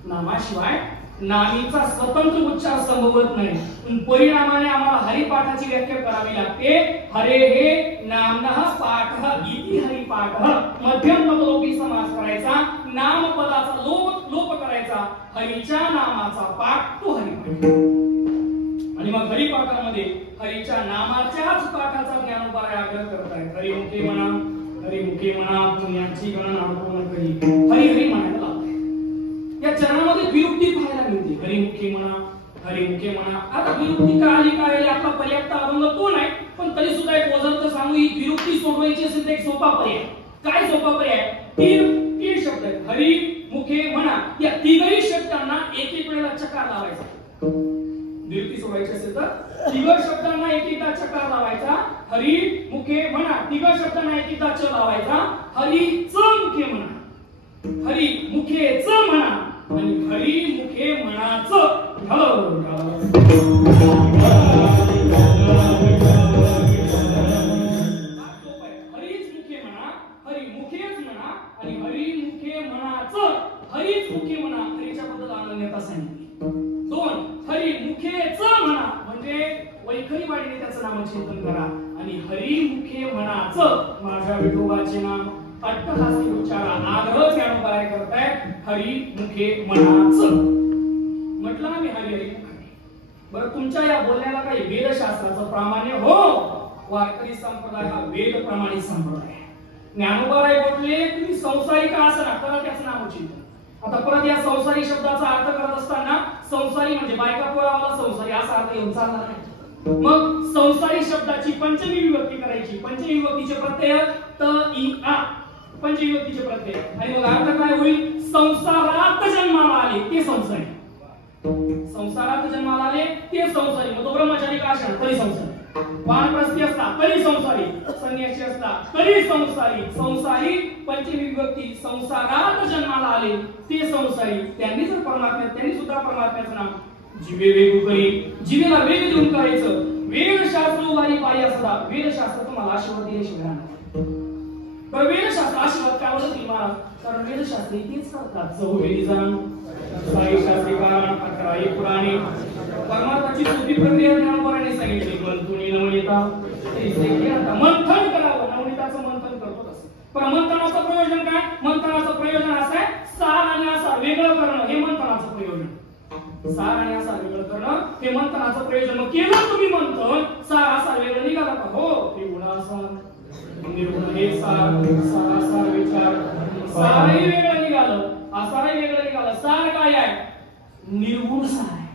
नामाशिवाय नामीचा स्वतंत्र उच्चार संभवत नाही. परिणामाने आम्हाला हरिपाठाची व्याख्या करावी लागते. हरे हे नामनः पाठ इति हरिपाठ. मध्यम पदलोपी समास करायचा. नाम पदाचा लोप करायचा. हरीच्या नामाचा पाठ तो हरिपाठ. आणि मग हरिपाठामध्ये हरीच्या नामाच्याच पाठाचा ज्ञानोबराय आग्रह करतायत. हरिमुखे म्हणा हरिमुखे म्हणा पुण्याची गणना नको न करी हरी हरी म्हणायला लागते. या चरणामध्ये विरुक्ती पाहायला मिळते. हरिमुखे म्हणा आता विरुक्ती का आली काय आली आपला पर्याप्त अभंग तो नाही, पण तरी सुद्धा एक ओझरत सांगू ही विरुक्ती सोडवायची असेल तर एक सोपा पर्याय. काय सोपा पर्याय? तीन शब्द आहेत. हरिमुखे म्हणा या तिघही शब्दांना एक एक वेळेला चकार लावायचा. विरुक्ती सोडवायची असेल तर तिघ शब्दांना एक एकदा चकार लावायचा. हरिमुखे म्हणा तिघ शब्दांना एक एकदा च लावायचा. हरिच मुखे म्हणा, हरिमुखेच म्हणा आणि हरिमुखे म्हणाच हरीच मुखे म्हणा, हरिमुखेच म्हणा आणि हरिमुखे म्हणाच हरीच मुखे म्हणा. हरीच्या बद्दल अनन्यता सांगितली. 2 हरिमुखेच म्हणा म्हणजे वैखरीवाडीने त्याचं नामचिंतन करा आणि हरिमुखे म्हणाच माझ्या विठोबाचे नाम अट्टहासी उच्चारा आग्रह ज्ञानोबाय करताय. हरिमुखे म्हणाच म्हटलं ना मी हरी हरी मुखाने. बरं तुमच्या या बोलण्याला काही वेदशास्त्राचं प्रामाण्य? हो, वारकरी संप्रदाय हा वेद प्रमाणित संप्रदाय आहे. ज्ञानोबाराय बोलले तुम्ही संसारी का असं ना करा त्याचं नामचिंतन. आता परत या संसारी शब्दाचा अर्थ करत असताना संसारी म्हणजे बायका पोरावाला संसारी असा अर्थ येऊन चालणार नाही. मग संसारी शब्दाची पंचमी विभक्ती करायची. पंचमी विभक्तीचे प्रत्यय त इ आ पंचमी विभक्तीचे प्रत्यय आणि मग अर्थ काय होईल? संसारात जन्माला आले ते संसारी, संसारात जन्माला आले ते संसारी. मग तो ब्रह्मचारी का असणार तरी संसारी, वानप्रस्थी असला तरी संसारी, संन्यासी असला तरी संसारी. संसारी पंचमी विभक्ती संसारात जन्माला आले ते संसारी. त्यांनी सुद्धा परमात्म्याचं नाम जीवे वेगू करी, जीवेला वेग देऊन करायचं. वेदशास्त्र वारी पाया सदा. वेदशास्त्र तुम्हाला आशीर्वाद दिल्याशिवाय बरं वेदशास्त्र आशीर्वाद काय होतं महाराज? कारण वेदशास्त्री तेच करतात. चौवेदी जाण साई शास्त्री कारण 11 पुराणे परमार्थाची सोपी प्रक्रिया ज्ञानोबाराने सांगितली. मंथुनी नवनीता मंथन करावं. नवनीताचं मंथन करतो तसं. पण मंथनाचं प्रयोजन काय? मंथनाचं प्रयोजन असं आहे सार आणि आसार वेगळं करणं हे मंथनाचं प्रयोजन. सार आणि आसार वेगळं करणं हे मंथनाचं प्रयोजन. मग केलं तुम्ही मंथन सार आसार वेगळं निघाला का? हो, ते गुणासार निर्गुण हे सार सारासार विचार सारही वेगळं निघालं, आसारही वेगळं निघालं. सार काय आहे? निर्गुण सार आहे.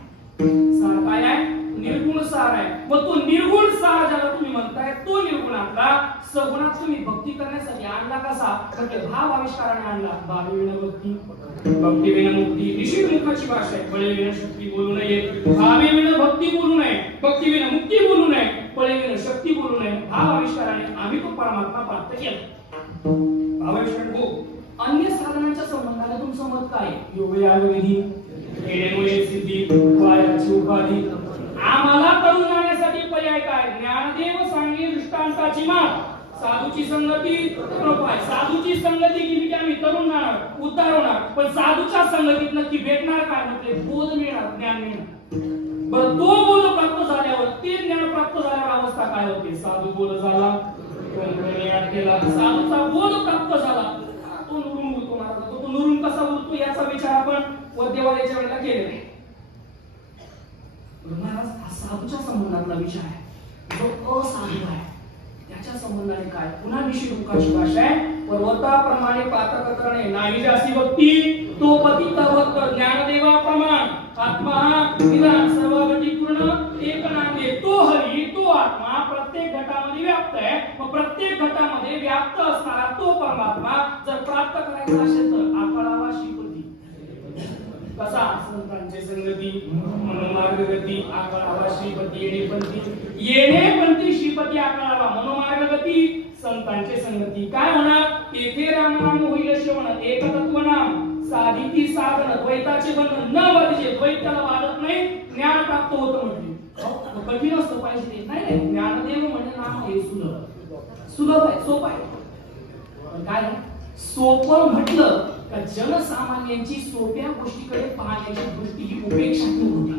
सार काय आहे? निर्गुण सार आहे. मग तो निर्गुण सार ज्याला तुम्ही म्हणताय तो निर्गुणातला सगुणात तुम्ही भक्ती करण्यासाठी आणला कसा? तर ते भाव आविष्काराने आणला. भावेन भक्ती, भक्तीवेन मुक्ती. निषेध मुखाची भाषा आहे. बळेवेन शक्ती बोलू नये, भावेन भक्ती बोलू नये, भक्तीवेन मुक्ती बोलू नये, बळेवेन शक्ती बोलू नये. भाव आविष्काराने आम्ही तो परमात्मा प्राप्त केला. भावाविष्कार हो. अन्य साधनांच्या संबंधाने तुमचं मत काय? योगयागविधी, येणेमुळे सिद्धी, उपायाची उपाधी. आम्हाला तरुण जाण्यासाठी पर्याय काय? ज्ञानदेव सांगे दृष्टांताची मात. साधूची संगती कृपाय. साधूची संगती केली की आम्ही तरुण जाणार, उद्धार होणार. पण साधूच्या संगतीत नक्की भेटणार काय? म्हणजे बोध मिळणार, ज्ञान मिळणार. बरं तो बोध प्राप्त झाल्यावर ते ज्ञान प्राप्त झाल्यावर अवस्था काय होते? साधू बोध झाला, केला, साधूचा बोध प्राप्त झाला, तो नुरून उरतो. तो नुरून कसा उरतो याचा विचार आपण देवालयाच्या वेळेला केलेला आहे. महाराज हा साधूच्या संबंधातला विचार आहे. जो असाधू आहे त्याच्या संबंधाने काय? पुन्हा निषेध मुखाची भाषा आहे. पर्वताप्रमाणे पातक करणे नाही जासी भक्ती, तो पतित भक्त ज्ञानदेवा प्रमाण. आत्मा निदान सर्व गती पूर्ण एक नामे. तो हरी तो आत्मा प्रत्येक घटामध्ये व्याप्त आहे. मग प्रत्येक घटामध्ये व्याप्त असणारा तो परमात्मा जर प्राप्त करायचा असेल तर आकळावा श्रीपती. कसा? संतांची संगती, मनोमार्ग गती, आकळावा श्रीपती. येणेपंथी श्रीपती आकळावा, मनोमार्ग गती, संतांची संगती. काय होणार? तेथे रामनाम होईल श्रवण, एकतत्व नाम साधिती साधन, द्वैताचे बंधन न बाधिजे. द्वैत त्याला बाधत नाही, ज्ञान प्राप्त होतं म्हटले. कठीण असतं पाहिजे ते नाही. ज्ञानदेव म्हणजे नाम हे सुलभ आहे, सोपं आहे. पण काय सोपं म्हटलं का जनसामान्यांची सोप्या गोष्टीकडे पाहण्याची दृष्टी ही उपेक्षात्मक होती.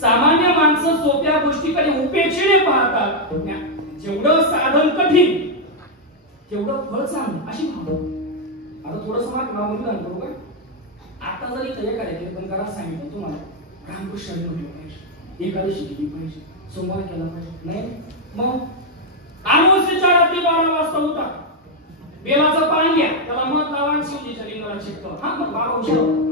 सामान्य माणसं सोप्या गोष्टीकडे उपेक्षेने पाहतात. जेवढं साधन कठीण तेवढं फळ चांगलं अशी भावना. आता थोडंसं मला नाव बरोबर. आता जरी तयार करायचे पण करा सांगितलं तुम्हाला रामकृष्ण पाहिजे, एकादशी केली पाहिजे, सोमवार केला पाहिजे. नाही मग अमावस्येच्या रात्री 12 वाजता उठा, बेलाचं पान घ्या, त्याला मध लावा आणि शिवजीच्या लिंगाला चिकटवा. हा मग बाबा हुशार होता.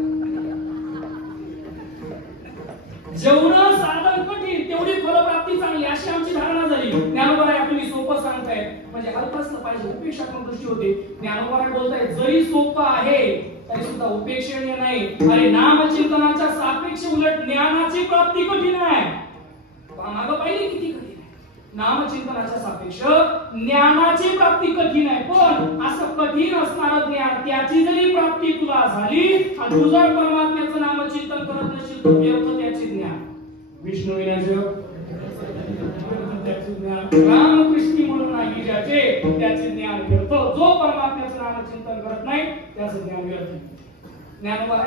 जेवढं साधन कठीण तेवढी फलप्राप्ती चांगली, अशी आमची धारणा झाली. ज्ञानोबा तुम्ही सोपं सांगताय म्हणजे हलक असलं पाहिजे, उपेक्षात्मक दृष्टी होते. ज्ञानोबा बोलताय जरी सोपं आहे तरी सुद्धा उपेक्षणीय नाही. अरे नामचिंतनाच्या सापेक्ष उलट ज्ञानाची प्राप्ती कठीण आहे. मागं पाहिजे किती कठीण आहे. नामचिंतनाच्या सापेक्ष ज्ञानाची प्राप्ती कठीण आहे. पण असं कठीण असणारं ज्ञान त्याची जरी प्राप्ती तुला झाली, तू जर परमात्म्याचं नामचिंतन करत नसेल तर व्यर्थ त्याचे ज्ञान. विष्णू विनाजग त्याचे ज्ञान, रामकृष्ण म्हणून नाही ज्याचे त्याचे ज्ञान व्यर्थ. जो परमात्म्याचं नामचिंतन करत नाही त्याचं ज्ञान व्यर्थ. ज्ञानोबा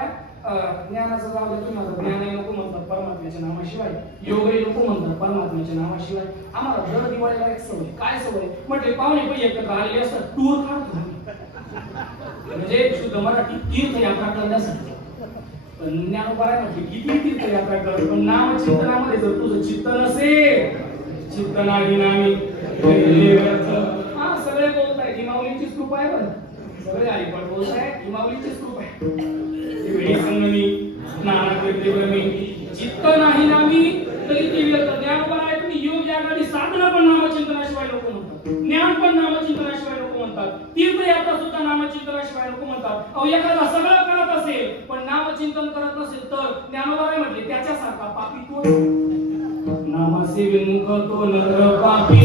ज्ञानाचं जाऊ दे, तुम्हाला ज्ञानही नको म्हणतात परमात्म्याच्या नामाशिवाय, योगही नको म्हणतात परमात्म्याच्या नामाशिवाय. आम्हाला दर दिवाळीला एक सवय. काय सवय म्हटले, पाहुणे पण एकत्र आलेले असतात, टूर काढतो म्हणजे शुद्ध मराठी तीर्थयात्रा करण्यासाठी. पण ज्ञानोबा म्हटले किती तीर्थयात्रा कर, पण नामचिंतनामध्ये जर तुझं चित्त नसेल, चित्त नाही नामी हा सगळे बोलताय ही माऊलीचीच कृपा आहे. बरं सगळे आईपण बोलताय ही माऊलीचीच कृपा आहे. वेळी संगमी नाना करते ब्रह्मी चित्त नाही नामी तरी ते व्यर्थ. ज्ञानोबा तुम्ही योग यागाडी साधना पण नामचिंतनाशिवाय लोक म्हणतात, ज्ञान पण नामचिंतनाशिवाय लोक म्हणतात, तीर्थयात्रा सुद्धा नामचिंतनाशिवाय लोक म्हणतात. अहो एखादा सगळं करत असेल पण नामचिंतन करत नसेल तर ज्ञानोबा म्हटले त्याच्यासारखा पापी तो. नामासे विमुख तो नर पापी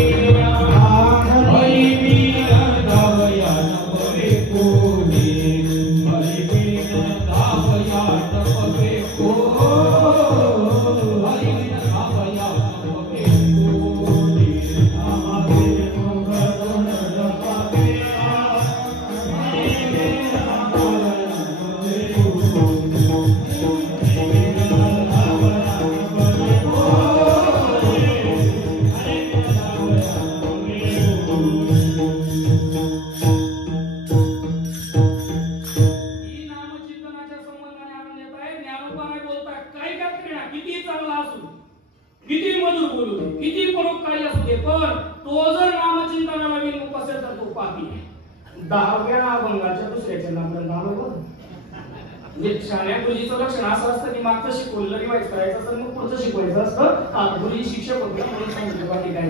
लक्षण असं असतं की मागचं शिकवलं रिवाईज करायचं असतं, मग पुढचं शिकवायचं असतं. गुरुजी शिक्षक होते म्हणून सांगितलं बाकी काय.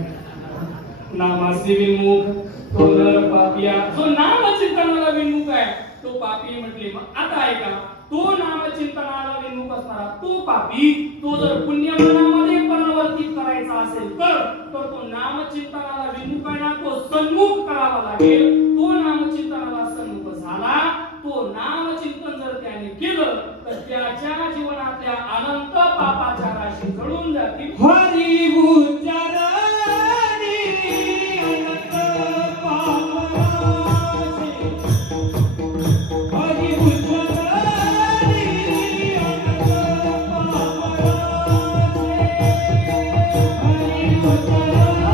नामासे विमुख तो नर पापिया, जो नामचिंतनाला विमुख आहे तो पापी म्हटले. मग आता ऐका, तो नामचिंतनाला विमुख असणारा तो पापी, तो जर पुण्यमनामध्ये परिवर्तित करायचा असेल तर तो नामचिंतनाला विमुख आहे ना, तो सन्मुख करावा लागेल. तो नामचिंतनाला सन्मुख झाला, तो नामचिंतन जर त्याने केलं तर त्याच्या जीवनातल्या अनंत पापाच्या राशी जळून जातील. हरी उच्चारणी अनंत पापाचे, हरी उच्चारणी अनंत पापाचे, हरी उच्चारणी अनंत पापाचे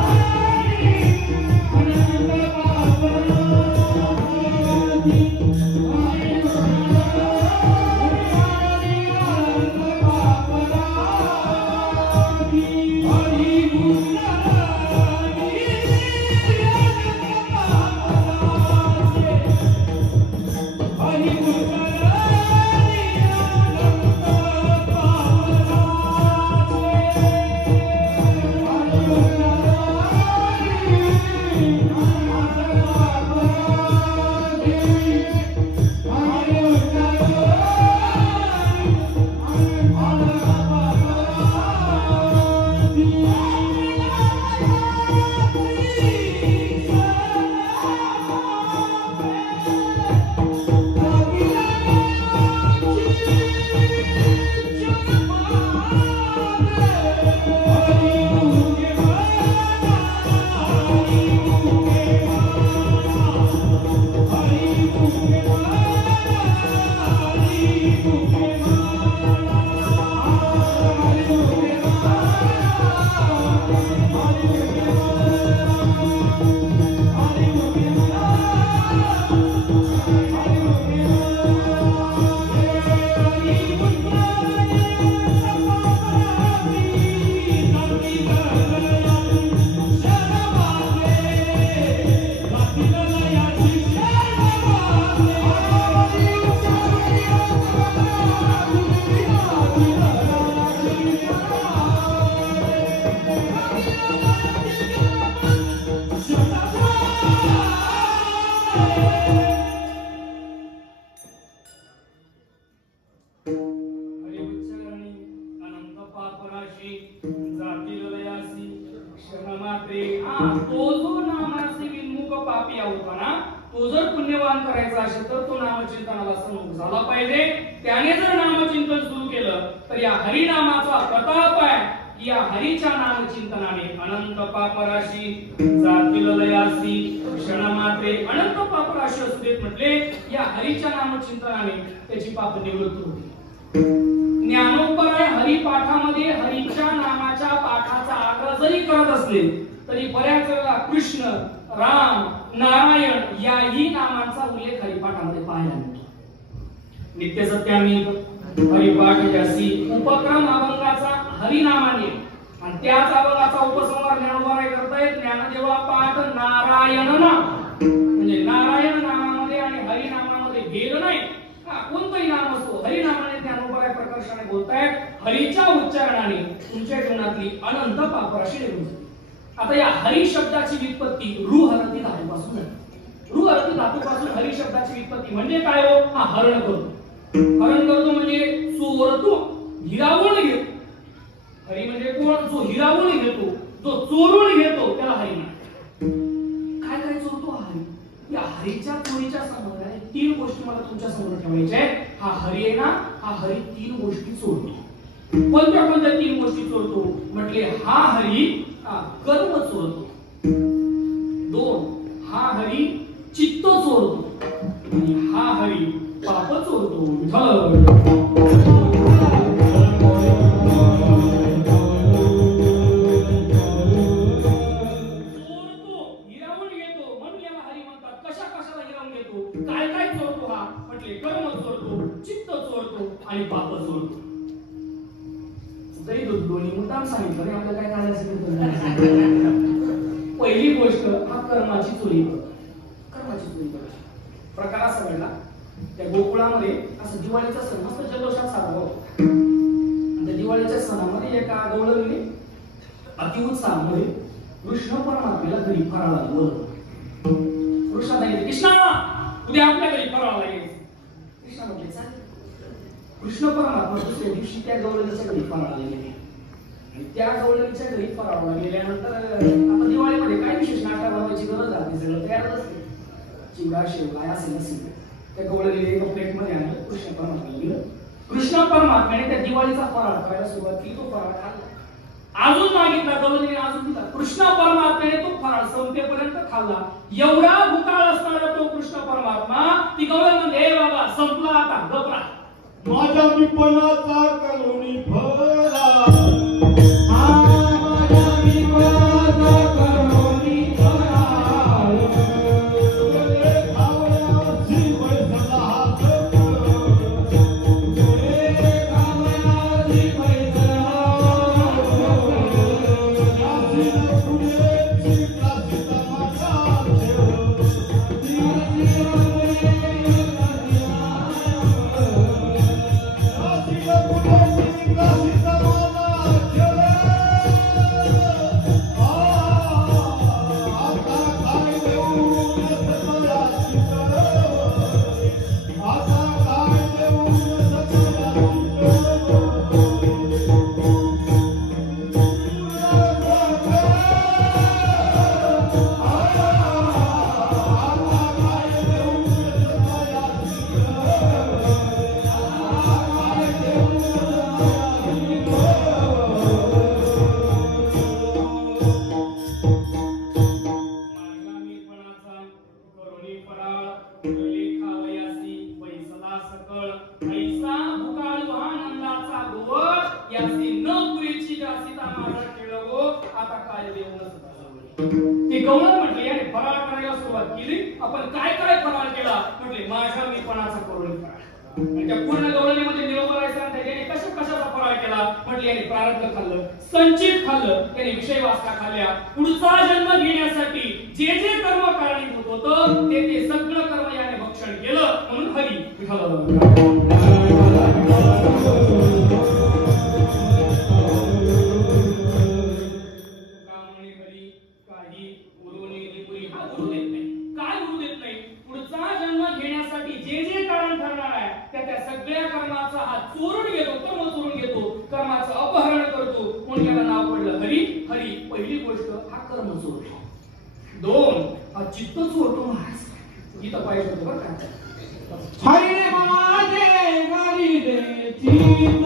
हरी उच्चारणी अनंत पापराशी जाती लयासी क्षणमात्रे तो जो नामाचे विन्मुख पापी होता ना, तो जर पुण्यवान करायचा असेल तर तो नामचिंतनाला समुख झाला पाहिजे. त्याने जर नामचिंतन सुरू केलं तर या हरिनामाचा प्रताप आहे की या हरीच्या नामचिंतनाने अनंत पापराशी जातील लयासी क्षणमात्रे अनंत पापराशी असू देत म्हटले. या हरीच्या नामचिंतनाने त्याची पाप निवृत्त होते. ज्ञानोपराय हरिपाठामध्ये हरीच्या नामाच्या पाठाचा आग्रह जरी करत असले तरी बऱ्याच वेळा कृष्ण, राम, नारायण याही नामांचा उल्लेख हरिपाठामध्ये पाहायला मिळतो. नित्य सत्यामी हरिपाठ ज्यासी उपक्रम अभंगाचा हरिनामाने आणि त्याच अभंगाचा उपसंहार ज्ञानोबराय करतायत. ज्ञानदेवा पाठ नारायण नाम म्हणजे नारायण नामामध्ये आणि हरिनामामध्ये भेद नाही. कोणतंही नाम असो हरिनामाने ज्ञानोबराय प्रकर्षाने बोलतायत. हरीच्या उच्चारणाने तुमच्या जीवनातली अनंत पापराशी निघून जाते. आता या हरी शब्दाची व्युत्पत्ती रुहरती धातूपासून झाली. रुहरती धातूपासून हरी शब्दाची व्युत्पत्ती म्हणजे काय हो? हा हरण करतो. हरण करतो म्हणजे चोरतो, हिरावून घेतो. हरी म्हणजे कोण? जो हिरावून घेतो, जो चोरून घेतो त्याला हरी म्हणतात. काय काय चोरतो हरी? या हरीच्या चोरीच्या संबंधाने तीन गोष्टी मला तुमच्या समोर ठेवायच्या आहेत. हा हरी आहे ना, हा हरी तीन गोष्टी चोरतो. कोणत्या कोणत्या तीन गोष्टी चोरतो म्हटले? हा हरी कर्म चोरतो. दोन, हा हरी चित्त चोरतो. आणि हा हरी पाप चोरतो. कर्म चोरतो, चित्त चोरतो आणि पाप चोरतो. जरी दोन्ही मुद्दाम सांगितलं तरी आपल्याला काय करायचं? पहिली गोष्ट हा कर्माची चोरी करतो. कर्माची चोरी करतो प्रकार असा घडला त्या गोकुळामध्ये. असं दिवाळीचा सण मस्त जल्लोषात साजरा होतो. त्या दिवाळीच्या सणामध्ये एका गवळणीने अतिउत्साहामध्ये कृष्ण परमात्म्याला घरी फराळाला बोलवलं. कृष्णाला कृष्णा उद्या आपल्या घरी फराळाला ये. कृष्ण म्हटले चालेल. कृष्ण परमात्मा दुसऱ्या दिवशी त्या गवळणीच्या घरी फराळाला गेले. आणि त्या गवळणीच्या घरी फराळाला गेल्यानंतर आता दिवाळीमध्ये काय विशेष नाश्ता बनवायची गरज राहते, सगळं तयारच असते. चिवडा, शेवगा असेल नसेल त्या गवळणीने एका प्लेट मध्ये आणलं. कृष्ण परमात्म्याला दिलं. कृष्ण परमात्म्याने त्या दिवाळीचा फराळ करायला सुरुवात केली. तो फराळ खाल्ला. अजून मागितला, गवळणीने अजून दिला. कृष्ण परमात्म्याने तो फराळ संपेपर्यंत खाल्ला. एवढा भुकाळ असणारा तो कृष्ण परमात्मा ती गवळण म्हणते, हे बाबा संपला आता, गपरा. माझ्या विपणाचा करुणी फळा आपण काय काय फराळ केला म्हटले? माझ्या मीपणाचा करुणी फराळ. आणि त्या पूर्ण गवळणीमध्ये निरोबराय सांगतात याने कशाचा फराळ केला म्हटले? याने प्रारब्ध खाल्लं, संचित खाल्लं, त्याने विषय वासना खाल्ल्या. पुढचा जन्म घेण्यासाठी जे जे कर्म कारणीभूत होतं ते सगळं कर्म याने भक्षण केलं. म्हणून हरी त्या सगळ्या कर्माचा हात चोरून घेतो, कर्म चोरून घेतो, कर्माचं अपहरण करतो, म्हणून याला नाव पडलं हरी. हरी पहिली गोष्ट हा कर्म चोरतो. 2 हा चित्त चोरतो महाराज. इथं पाहिजे होतं बरं का. हरी माझे गारी दे चित्त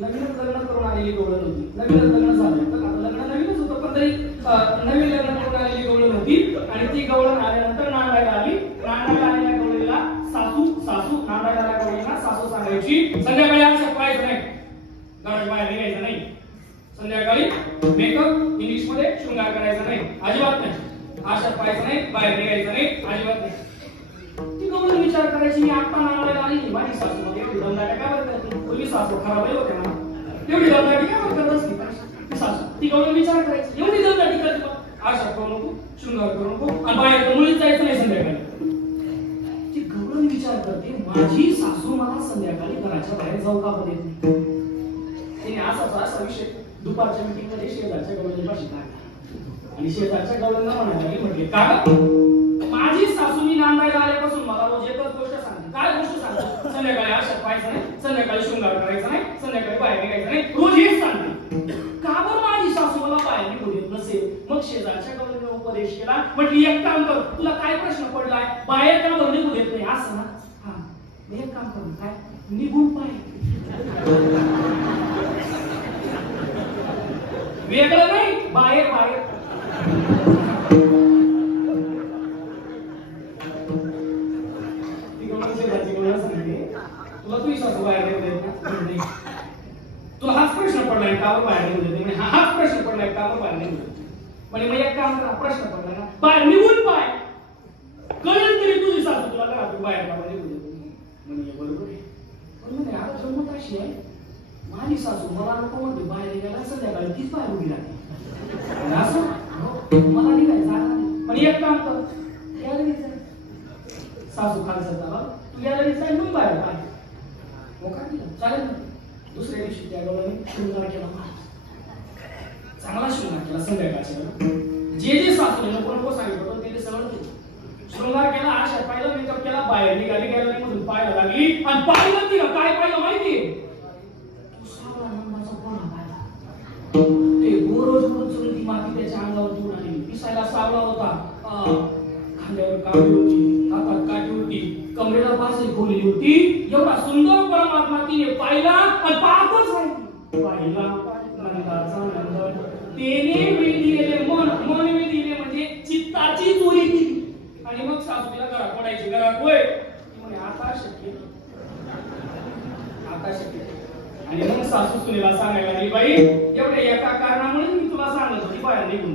नवीनच लग्न करून आलेली गवळण होती. नवीनच लग्न झालं तर आता लग्न नवीनच होतं, पण तरी नवीन लग्न करून आलेली गवळण होती. आणि ती गवळण आल्यानंतर नांदायला आली. नांदायला आलेल्या गवळीला सासू नांदायला आलेल्या गवळीला सासू सांगायची, संध्याकाळी आरशात पाहायचं नाही, घराच्या बाहेर निघायचं नाही, संध्याकाळी मेकअप इंग्लिश मध्ये शृंगार करायचा नाही, अजिबात नाही, आरशात पाहायचं नाही, बाहेर निघायचं नाही, अजिबात नाही. ती गवळण विचार करायची, मी आता नांदायला आली, माझी सासू मध्ये एवढी दमदाटी का बरं करते? पूर्वी सासू खराब आहे होत्या ना, एवढी दमदाटी का बरं करत असते ती सासू? ती गवळण विचार करायची, एवढी दमदाटी करते बा, आरशात करू नको, शृंगार करू नको, आणि बाहेर तर मुलीच जायचं नाही संध्याकाळी. ती गवळण विचार करते, माझी सासू मला संध्याकाळी घराच्या बाहेर जाऊ का देत नाही. तिने असा विषय दुपारच्या मीटिंग मध्ये शेजारच्या गवळणीपाशी काढला आणि शेजारच्या गवळणीला म्हटले, का माझी सासू मी नांदायला आल्यापासून मला रोज एकच गोष्ट सांगते. काय गोष्ट सांगते? संध्याकाळी आरशात पाहायचं नाही, संध्याकाळी शृंगार करायचा नाही, संध्याकाळी बाहेर निघायचं नाही, रोज हेच सांगते. का बरं माझी सासू मला बाहेर निघू देत नसेल? मग शेजारच्या गवळणीला उपदेश केला, म्हटली एक काम कर, तुला काय प्रश्न पडलाय, बाहेर का बरं निघू देत नाही असं ना? हा, एक काम कर, काय निघून पाय, वेगळं नाही, बाहेर बाहेर. तुला तू सासू बाहेर निघू देत ना? तुला हाच प्रश्न पडलाय का बाहेर निघू देत नाही? हाच प्रश्न पडलाय का बाहेर निघू देत? म्हणजे मग एक काम करा, प्रश्न पडला ना, बाहेर निघून पाय, कळेल तरी तुझी सासू तुला घरातून बाहेर का निघू देत? म्हणजे बरोबर आहे, पण म्हणजे आता जमत अशी आहे, माझी सासू मला नको म्हणते बाहेर निघायला, संध्याकाळी तीच बाहेर उभी राहते असं मला निघायचं आता. पण एक काम कर, गॅलरीत जाय, सासू खालसा झाला, तू गॅलरीत जाय, मग बाहेर आली मोका दिला चालेल ना. दुसऱ्या दिवशी त्या गवळणी शृंगार केला, चांगला शृंगार केला संध्याकाळच्या. जे सासूने नको नको सांगितलं होतं ते सगळं शृंगार केला, आरशात पाहिलं, मेकअप केला, बाहेर निघाली, गॅलरी मधून पाहायला लागली आणि पाहिलं तिला काय पाहिलं माहितीये? सावळा नंदाचा कोणा पाहिला, ते गोरज ती माती त्याच्या अंगावर घेऊन आली, दिसायला सावळा होता, खांद्यावर काठी होती, हातात काठी होती, कमरेला पासही खोलली होती. एवढा सुंदर परमात्मा तिने पाहिला आणि पाहतच राहिली. पाहिला नंदाचा नंद, तेने वेधलेले मन, मन वेधले म्हणजे चित्ताची चोरी केली. आणि मग सासूला घरात पडायची, घरात होय म्हणे आता शक्य, आता शक्य. आणि मग सासू सुनेला सांगायला लागली, बाई एवढ्या एका कारणामुळे मी तुला सांगत होती बाहेर निघून,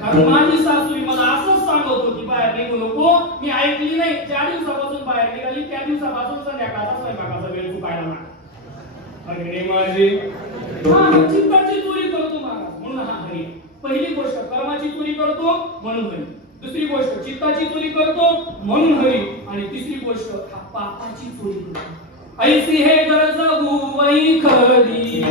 कारण माझी सासू मला असंच सांगत होती बाहेर निघू नको. मी ऐकली नाही. ज्या दिवसापासून बाहेर निघाली त्या दिवसापासून संध्याकाळचा स्वयंपाकाचा वेळ चुकायला लागला. अरे माझे चित्ताची चोरी करतो महाराज म्हणून हा हरी. पहिली गोष्ट कर्माची चोरी करतो म्हणून हरी. दुसरी गोष्ट चित्ताची चोरी करतो म्हणून हरी. आणि तिसरी गोष्ट हा पापाची चोरी करतो. ऐसी हे गरज गुवई खरी.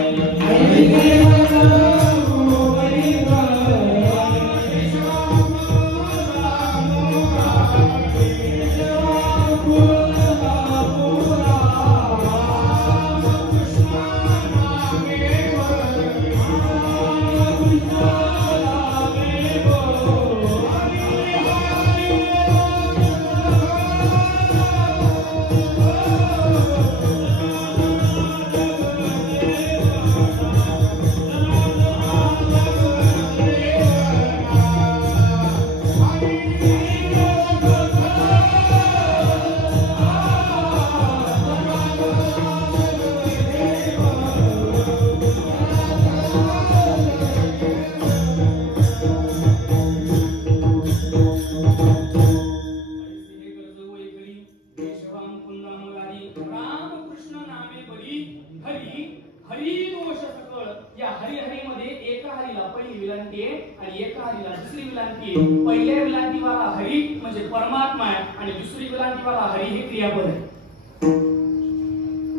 पहिल्या विलांटीवाला हरी म्हणजे परमात्मा आहे आणि दुसरी विलांटीवाला हरी हे क्रियापद आहे.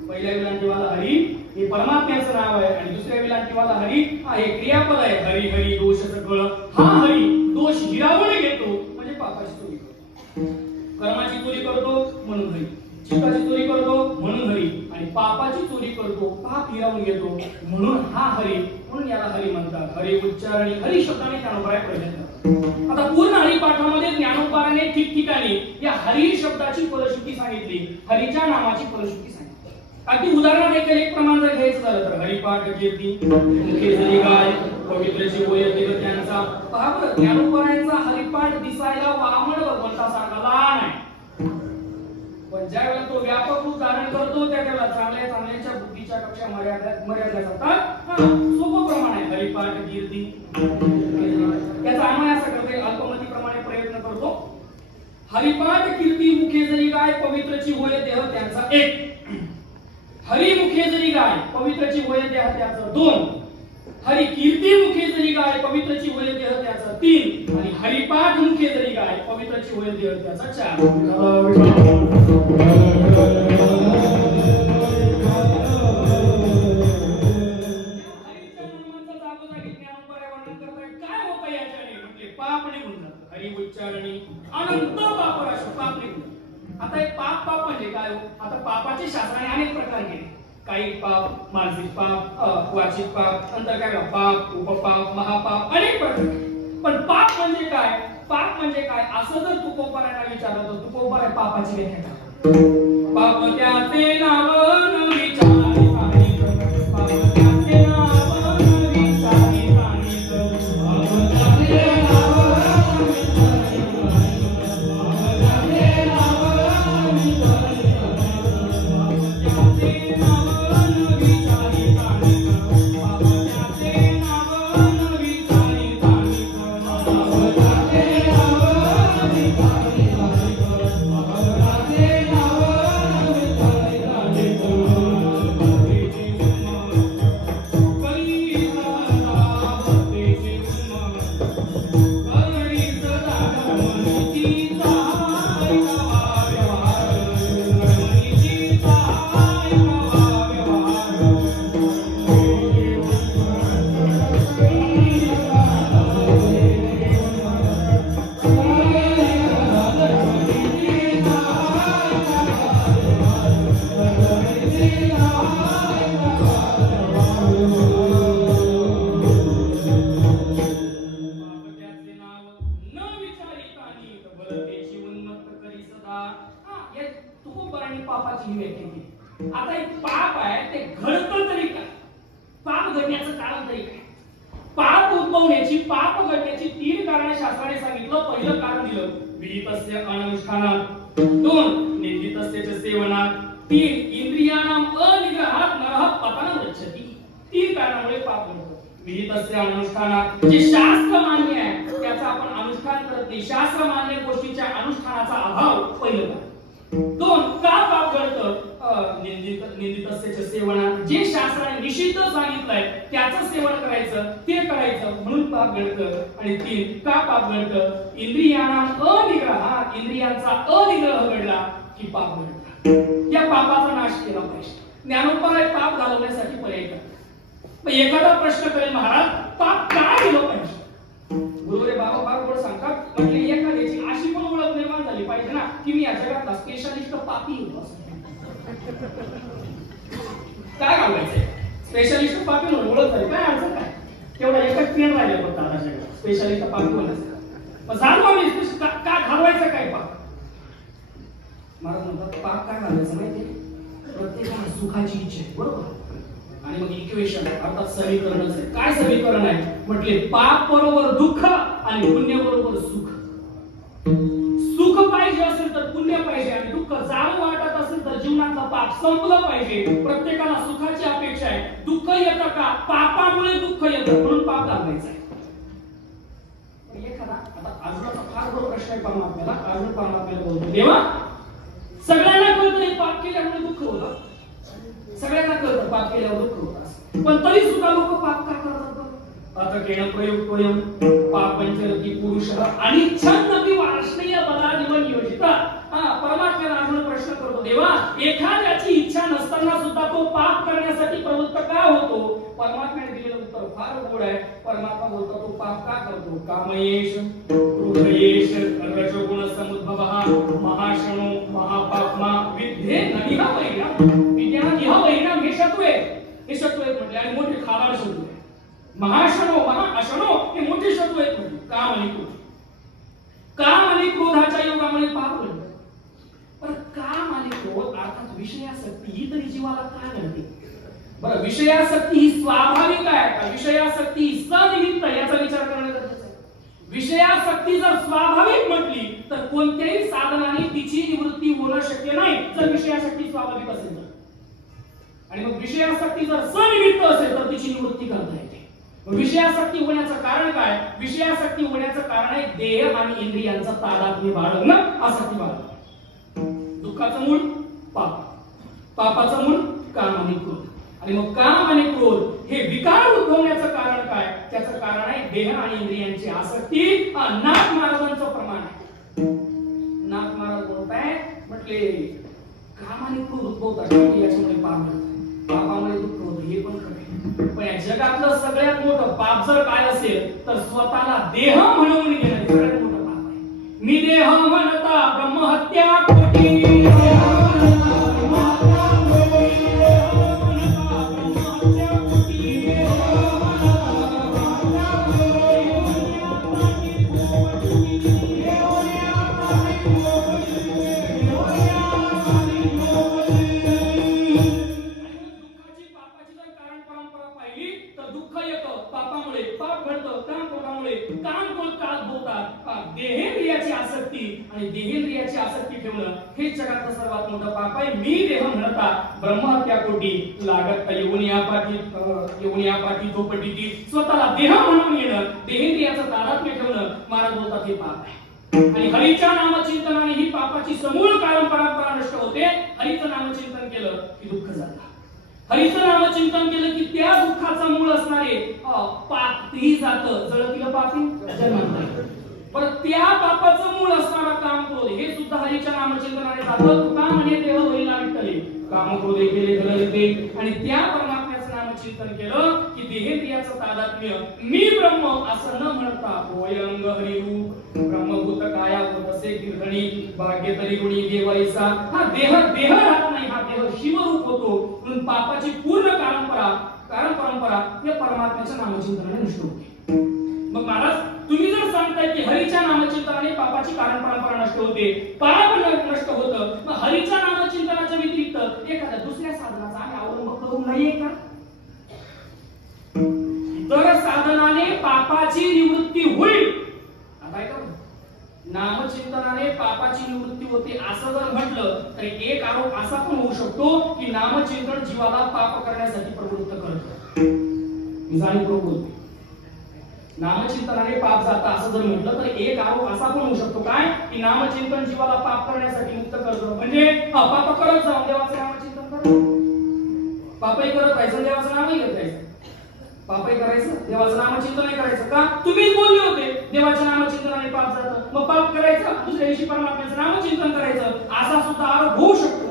पहिल्या विलांटीवाला हरी हे परमात्म्याचं नाव आहे आणि दुसऱ्या विलांटीवाला हरी हा हे क्रियापद आहे. हरी हरी दोष सकळ. हा हरी दोष हिरावून घेतो म्हणजे पापाची चोरी करतो. कर्माची चोरी करतो म्हणून हरी. चित्ताची चोरी करतो म्हणून हरी. आणि पापाची चोरी करतो पाप हिरावून घेतो म्हणून हा हरी. म्हणून याला हरी म्हणतात. हरी उच्चारणी हरी शब्दाने ज्ञानोबाराय प्रयत्न. आता पूर्ण हरिपाठामध्ये ज्ञानोबाराने ठिकठिकाणी या हरी शब्दाची फलश्रुती सांगितली. हरीच्या नामाची फलश्रुती सांगितली. अगदी उदाहरण एक प्रमाण जर घ्यायचं झालं तर हरिपाठ कीर्ती मुखे जरी गाय पवित्रची बोले केलं त्यांचा. पहा बरं ज्ञानोबारायांचा हरिपाठ दिसायला वामन भगवंतासारखा लहान आहे. पण ज्या वेळेला तो व्यापक रूप धारण करतो त्या वेळेला चांगल्याच्या बुद्धीच्या कक्षा मर्यादा जातात. सोपं प्रमाण आहे हरिपाठ कीर्ती. याचा अन्वय असा करते अल्पमतीप्रमाणे प्रयत्न करतो. हरिपाठ कीर्ती मुखे जरी गाय पवित्रची होय देह त्यांचा एक. हरी मुखे जरी गाय पवित्रची होय देह त्याचा दोन. हरी कीर्ती मुखे जरी गाय पवित्रची होय देह त्याचा तीन. आणि हरिपाठ मुखे जरी गाय पवित्रची होय देह त्याचा चार. हरी उच्चारणी अनंत पापराशी पाप निघून. आता एक पाप म्हणजे काय? आता पापाचे शास्त्राने अनेक प्रकार केले. काही पाप मानसिक पाप वाचिक पाप अंतर्गत पाप उपपाप महापाप अनेक प्रकार. पण पाप म्हणजे काय? पाप म्हणजे काय असं जर तुकोबारांना विचारलं तर तुकोबार पापाची व्याख्या करतात. पाप त्याचे नाव न विचारी सांगितलं. पाप त्याचे नाव न विचारी सांगितलं. पाप त्याचे आता एक पाप आहे ते घडतं तरी काय? पाप घडण्याचं कारण तरी काय? पाप उद्भवण्याची पाप घडण्याची तीन कारणे शास्त्राने सांगितलं. पहिलं कारण दिलं विहितस्य अनुष्ठानात. दोन निंदितस्य सेवनात. तीन इंद्रियाणाम अनिग्रहात नरः पतनं गच्छति. तीन कारणामुळे पाप घडतं. विहितस्य अनुष्ठानात जे शास्त्र मान्य आहे त्याचा आपण अनुष्ठान अनुष्ठान करत नाही, शास्त्र मान्य गोष्टीच्या अनुष्ठानाचा अभाव पहिलं. 2 का पाप घडतं? निंदितस्य सेवनात, जे शास्त्राने निषिद्ध सांगितलंय त्याचं सेवन करायचं, ते करायचं म्हणून पाप घडतं. आणि 3 का पाप घडतं? इंद्रियांना अनिग्रह, इंद्रियांचा अनिग्रह घडला की पाप घडतं. या पापाचा नाश केला पाहिजे. ज्ञानोबा पाप घालवण्यासाठी पर्याय करतात. एखादा प्रश्न करेल, महाराज पाप का केलं पाहिजे? गुरुवरे बाबा फार गोड सांगतात, म्हणजे एखाद्याची अशी पण ओळख निर्माण झाली पाहिजे ना की मी या जगातला स्पेशालिस्ट पापी होतो. काय घालवायचंय? स्पेशालिस्ट पापी म्हणून ओळख झाली, काय अडचण काय? तेवढा एकच ट्रेन राहिला फक्त आता जगात स्पेशालिस्ट पापी होण्याचं. मग झालो आम्ही का घालवायचं काय पाप? महाराज म्हणतात पाप काय घालायचं माहिती? प्रत्येकाला सुखाची इच्छा आहे, बरोबर? आणि मग इक्वेशन अर्थात समीकरणच आहे. काय समीकरण आहे? म्हटले पाप बरोबर दुःख आणि पुण्य बरोबर सुख. सुख पाहिजे असेल तर पुण्य पाहिजे, आणि दुःख जाणं वाटत असेल तर जीवनातलं पाप संपलं पाहिजे. प्रत्येकाला सुखाची अपेक्षा आहे. दुःख येतं का? पापामुळे दुःख येतं, म्हणून पाप घालवायचं आहे. एखादा आता अर्जुनाचा फार मोठा प्रश्न आहे परमात्म्याला. अर्जुन परमात्म्याला बोलतो, देवा सगळ्यांना कळतं नाही पाप केल्यामुळे दुःख होतं, सगळ्यांना कळतं पाप केल्यावर दुःख होतं, पण तरी सुद्धा लोक पाप का करतात? आता केण प्रयुक्तोयम पापंचरती पुरुषः अनिच्छन्नपि वार्ष्णेय बलादिव नियोजित. परमात्म्याला अर्जुन प्रश्न करतो, देवा एखाद्याची इच्छा नसताना सुद्धा तो पाप करण्यासाठी प्रवृत्त का होतो? परमात्म्याने दिलेलं उत्तर फार गोड आहे. परमात्मा बोलतो, तो पाप का करतो? कामयेश क्रोधयेश रजोगुण समुद्भवः महाशनो महापाप्मा विद्ये नदिहा वैराम. विद्याना दिहा वैराम हे शत्रू आहे, हे शत्रू आहेत म्हटले. आणि मोठे खाराड शत्रू आहे. महाशनो महाअशनो हे मोठे शत्रू आहेत म्हटले. काम आणि क्रोध, काम आणि क्रोधाच्या योगामुळे पाप घडतं. पण काम आणि क्रोध अर्थात विषयासक्ती ही तरी जीवाला का घडते? बरं, विषयासक्ती ही स्वाभाविक आहे का? विषयासक्ती ही सनिमित्त, याचा विचार करणं गरजेचं आहे. विषयासक्ती जर स्वाभाविक म्हटली तर कोणत्याही साधनाने तिची निवृत्ती होणं शक्य नाही, जर विषयासक्ती स्वाभाविक असेल तर. आणि मग विषयासक्ती जर सनिमित्त असेल तर तिची निवृत्ती करता येते. विषयासक्ती होण्याचं कारण काय? विषयासक्ती होण्याचं कारण आहे देह आणि इंद्रियांचा तादात्म्य बाळगणं, आसक्ती बाळगणं. दुःखाचं मूळ पाप, पापाचं मूळ काम आणि क्रोध. आणि मग काम आणि क्रोध हे विकार उद्भवण्याचं कारण काय? त्याचं कारण आहे देह आणि इंद्रियांची आसक्ती. नाथ महाराजांचं प्रमाण आहे. नाथ महाराज बोलताय, म्हटले काम आणि क्रोध उद्भवतात याच्यामुळे पाप घडतं, पापामुळे दुःख होतं, हे पण खरं. पण या जगातलं सगळ्यात मोठं पाप जर काय असेल तर स्वतःला देह म्हणवून घेणं सगळ्यात मोठं पाप आहे. मी देह म्हणता ब्रह्महत्या कोटी. देहेंद्रियाची आसक्ती आणि देहेंद्रियाची आसक्ती ठेवणं हे जगातलं सर्वात मोठं पाप आहे. मी देह म्हणता ब्रह्महत्या कोटी लागत येऊनिया पाठी झोपटीची. स्वतःला देह म्हणून घेणं, देहेंद्रियाचं तादात्म्य ठेवणं, महाराज बोलतात हे पाप आहे. आणि हरीच्या नामचिंतनाने ही पापाची समूळ परंपरा नष्ट होते. हरीचं नामचिंतन केलं की दुःख जातं. हरीचं नामचिंतन केलं की त्या दुःखाचा मूळ असणारे पाप तेही जातं. जळतील पापी जन्मांतर. पण त्या पापाचं मूळ असणारा काम क्रोध हे सुद्धा हरीच्या नामचिंतनाने जातं. तुका म्हणे देह होईल विठ्ठले काम क्रोधे केले धरते. आणि त्या परमात्म्याचं नामचिंतन केलं की देहेंद्रियाचं तादात्म्य मी ब्रह्म असं न म्हणता होयंग हरिरूप ब्रह्मभूत काया तसे कीर्तनी भाग्य तरी गुणी देवाईसा. हा देह राहत नाही, हा देह शिवरूप होतो. म्हणून पापाची पूर्ण परंपरा या परमात्म्याच्या नामचिंतनाने नष्ट होते. मग महाराज तुम्ही जर सांगताय की हरीच्या नामचिंतनाने पापाची परंपरा नष्ट होते, पाप नष्ट होतं, मग हरीच्या नामचिंतनाच्या व्यतिरिक्त एखाद्या दुसऱ्या साधनाचा आम्ही अवलंब करू नये का? जर साधनाने पापाची निवृत्ती होईल, आता ऐका, नामचिंतनाने पापाची निवृत्ती होते असं जर म्हटलं तर एक आरोप असा पण होऊ शकतो की नामचिंतन जीवाला पाप करण्यासाठी प्रवृत्त करतं. मी जाणीवपूर्वक बोलतो. नामचिंतनाने पाप जातं असं जर म्हटलं तर एक आरोप असा पण होऊ शकतो काय की नामचिंतन जीवाला पाप करण्यासाठी मुक्त करतो म्हणजे पाप करत जाऊन देवाचं नामचिंतन करत पापही करत राहायचं देवाचं नामही घेत राहायचं पापही करायचं देवाचं नामचिंतनही करायचं का तुम्हीच बोलले होते देवाच्या नामचिंतनाने पाप जातं मग पाप करायचं दुसऱ्या दिवशी परमात्म्याचं नामचिंतन करायचं असा सुद्धा आरोप होऊ शकतो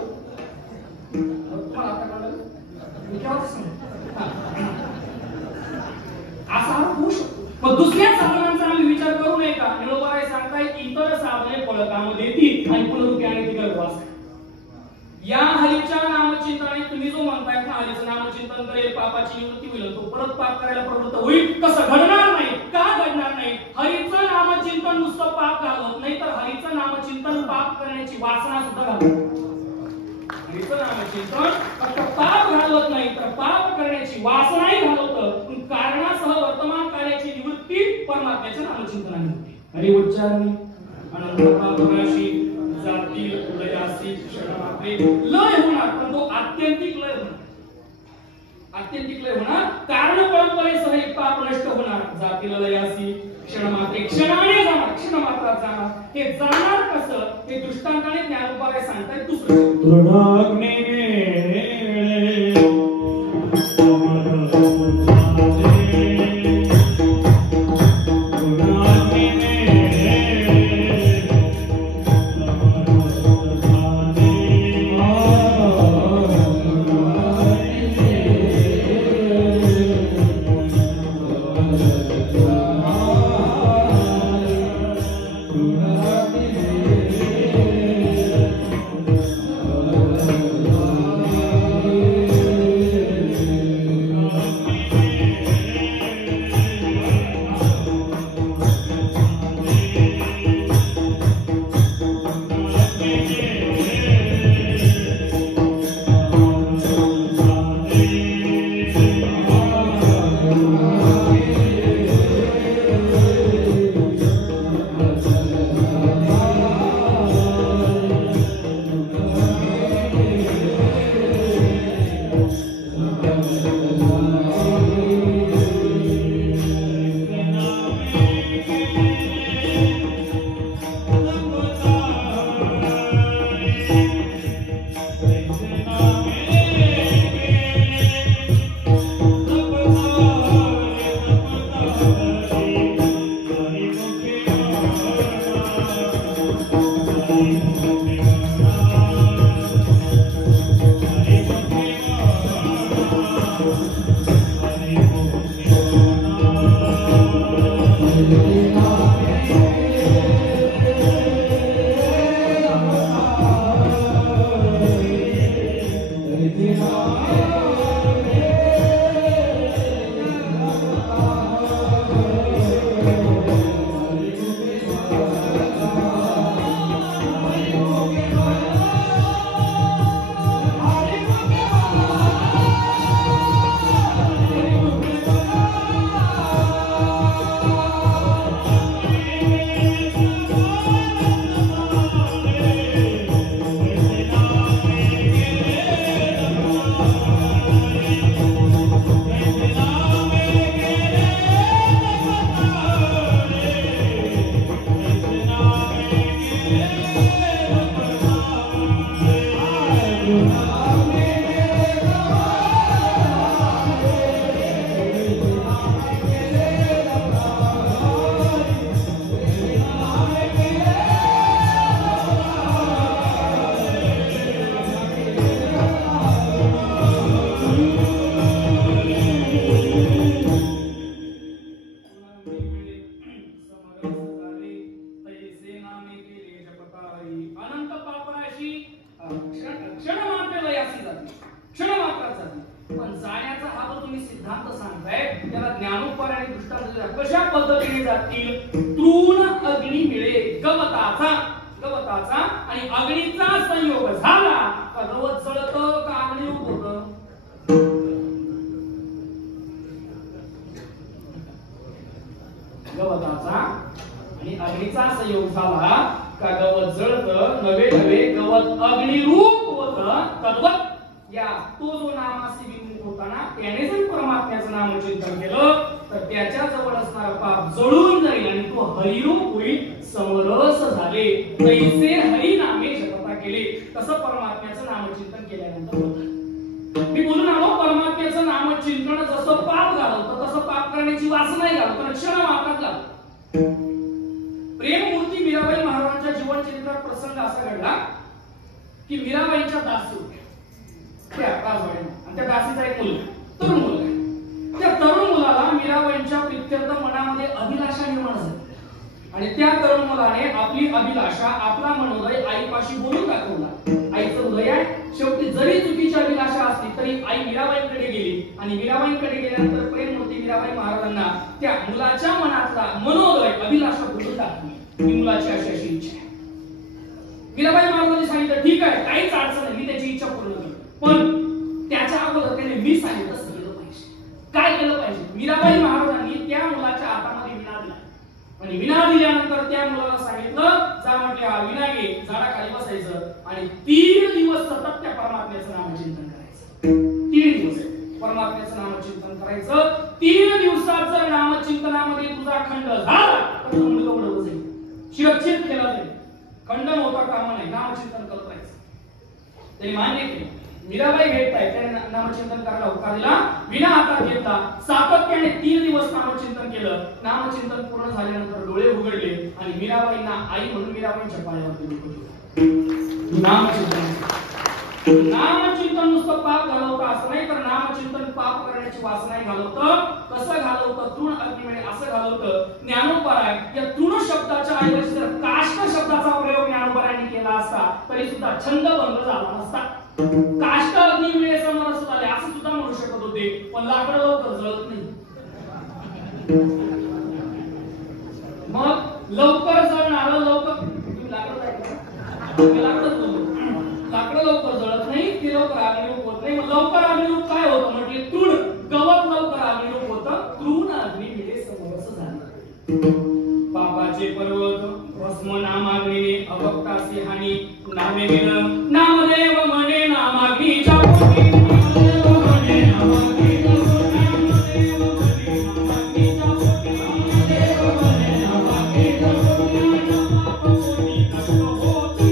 असा आरोप होऊ शकतो मग दुसऱ्या साधनांचा आम्ही विचार करू नये का निळोबाराय सांगताय इतर साधने फलकामध्ये येतील आणि पुनरुक्ती तिकडे वास या हरीच्या नामचिंतनाने तुम्ही जो म्हणताय ना हरीचं नामचिंतन करेल पापाची निवृत्ती होईल तो परत पाप करायला प्रवृत्त होईल तसं घडणार नाही का घडणार नाही हरीचं नामचिंतन नुसतं पाप घालवत नाही तर हरीचं नामचिंतन पाप करण्याची वासना सुद्धा घालवत हरीचं नामचिंतन फक्त पाप घालवत नाही तर पाप करण्याची वासनाही घालवतं कारणासह वर्तमान कार्याची निवृत्ती परमात्म्याच्या नामचिंतनाने होते हरी उच्चारणी अनंत पापराशी जाती लयासी क्षणमात्रे लय होणार पण तो आत्यंतिक लय होणार आत्यंतिक लय होणार कारण परंपरेसह एक पाप नष्ट होणार जातीला लयासी क्षणमात्रे क्षणाने जाणार क्षणमात्रात जाणार हे जाणार कसं हे दृष्टांताने ज्ञानोबाराय सांगतायत दुसरं दृढाग्नी कशा पद्धतीने जातील तृण अग्नी मिळे गवताचा आणि अग्नीचा संयोग झाला का गवत जळतं का अग्नी होतं गवताचा आणि अग्नीचा संयोग झाला का गवत जळतं नवे गवत अग्निरूप होतं तद्वत या तो जो नामासी होताना त्याने जर परमात्म्याचं नामचिंतन केलं तर त्याच्या जवळ असणारा पाप जळून जाईल आणि तो हरिरूप होईल, समरस झाले. तैसे हरी नामे जपता केले, तसं परमात्म्याचं नामचिंतन केल्यानंतर होतं. मी बोलून आलो, परमात्म्याचं नामचिंतन जसं पाप घालवतं तसं पाप करण्याची वासनाही घालवतं, क्षण मात्रात घालवतं. प्रेममूर्ती मीराबाई महाराजांच्या जीवन चरित्रात प्रसंग असा घडला की मीराबाईंच्या दासी होत्या त्या राजवाड्यात, आणि त्या दासीचा एक मुलगा, तरुण मुलगा. त्या तरुण मुलाला मीराबाईंच्या प्रित्यर्थ मनामध्ये अभिलाषा निर्माण झाली आणि त्या तरुण मुलाने आपली अभिलाषा, आपला मनोदय आईपाशी बोलून दाखवला. आईचं हृदय आहे, शेवटी जरी चुकीची अभिलाषा असली तरी आई मीराबाईंकडे गेली आणि मीराबाईंकडे गेल्यानंतर प्रेममूर्ती मीराबाई महाराजांना त्या मुलाच्या मनातला मनोदय, अभिलाषा बोलून दाखवली. ही मुलाची अशी इच्छा आहे. मीराबाई महाराजांनी सांगितलं ठीक आहे, काहीच अडचण नाही, मी त्याची इच्छा पूर्ण करतो, पण त्याच्या अगोदर त्याने मी सांगितलं केलं पाहिजे. काय केलं पाहिजे? मीराबाई महाराजांनी त्या मुलाच्या हातामध्ये विणा दिला आणि विणा दिल्यानंतर त्या मुलाला सांगितलं, जा म्हटले हा विणा घे, झाडाखाली बसायचं आणि 3 दिवस सतत त्या परमात्म्याचं नामचिंतन करायचं. 3 दिवस परमात्म्याचं नामचिंतन करायचं. 3 दिवसात जर नामचिंतनामध्ये तुझा खंड झाला तर मुलगा उडवलं जाईल, शिरच्छेद केला जाईल. खंडन होता कामा नाही, नामचिंतन करत राहायचं. त्यांनी मान्य केलं. मीराबाई भेटताय, त्याने नामचिंतन करायला होकार दिला, विना हातात घेतला, सातत्याने 3 दिवस नामचिंतन केलं. नामचिंतन पूर्ण झाल्यानंतर डोळे उघडले आणि मीराबाईंना आई म्हणून मीराबाईंच्या पायावरती डोकं ठेवलं. नामचिंतन नुसतं पाप घालवतं असं नाही, तर नामचिंतन पाप करण्याची वासनाही घालवतं. कसं घालवतं? तृण अग्निमेळे असं घालवतं. ज्ञानोपराय या तृण शब्दाच्या ऐवजी जर काष्ट शब्दाचा प्रयोग ज्ञानोपरायांनी केला असता तरी सुद्धा छंद भंग झाला नसता. काष्ट अग्निमेळे समरस झाले असं सुद्धा म्हणू शकत होते, पण लाकडं लवकर जळत नाही. मग लवकर जळणारं लवकर लाकडं लवकर जळत नाही, ते लवकर अग्निरूप होत नाही. मग लवकर अग्निरूप काय होतं म्हटले? तृण, गवत लवकर अग्निरूप होतं, तृण अग्निमेळे समरस झालं. पापाचे पर्वत भस्म नामाग्नीने अभक्तासी हानी, नामे विलं नामदेव म्हणे नामाग्नीच्या पोटी, नामदेव म्हणे नामाग्नीच्या पोटी, नामदेव म्हणे नामाग्नीच्या पोटी, नामदेव म्हणे नामाग्नीच्या पोटी, नामापोटी तत्वहोती,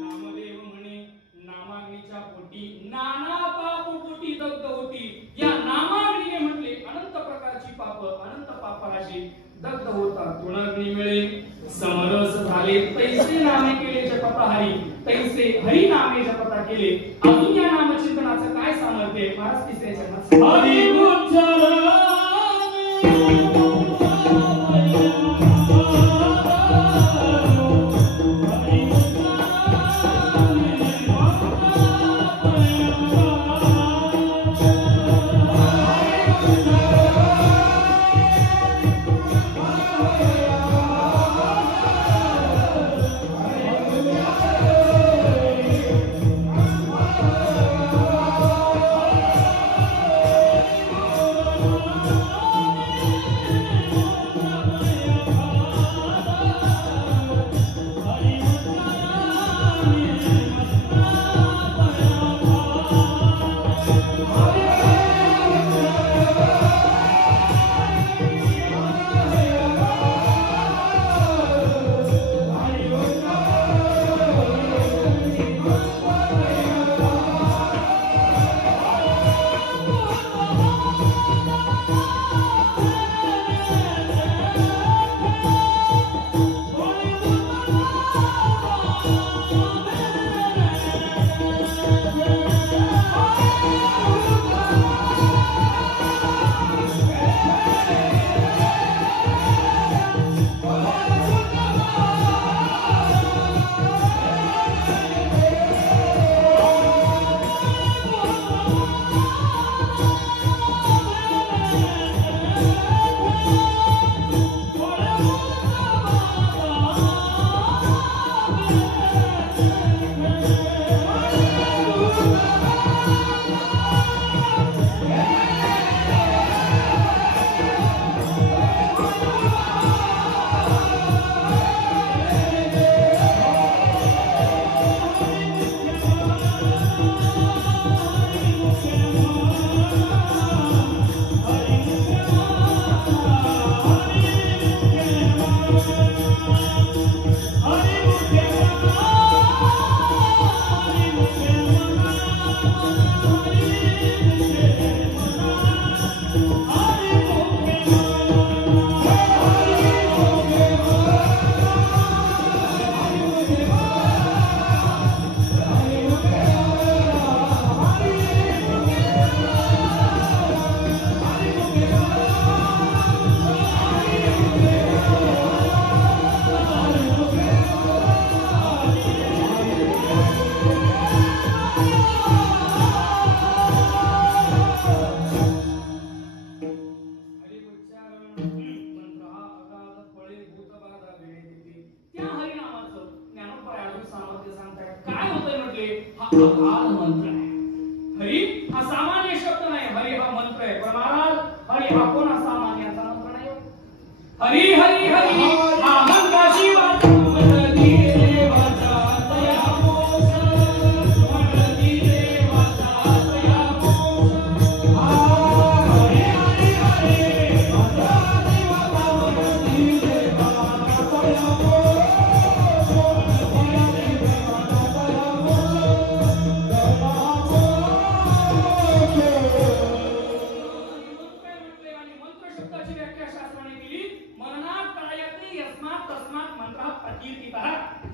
नामदेव म्हणे नामाग्नीच्या पोटी नाना पाप पोटी दग्ध होती. या नामाग्नीने म्हटले अनंत प्रकारची पाप, अनंत पापराशी दग्ध होतात. तृणाग्निमेळे समरस झाले. तैसे नामे केले जपता हरी, तैसे हरी नामे जपता केले. अजून या नामचिंतनाचं काय सामर्थ्य आहे? महाराज तिसऱ्या चरणात हरी अकाल मंत्र आहे. हरी हा सामान्य शब्द नाही, हरी हा मंत्र आहे. पण महाराज हरी हा कोण सामान्याचा मंत्र नाही. हरी हरी हरी हा मंत्राची वाचा म्हणती देवाचा तया मोक्ष, म्हणती देवाचा तया मोक्ष. हरी हरी हरी मंत्रा देवाचा म्हणती देवाचा तया मोक्ष, म्हणती देवाचा तया मोक्ष. शब्दाची व्याख्या शास्त्राने केली. मननात कायते यस्मात तस्मात मंत्रात प्रकीर्तितः.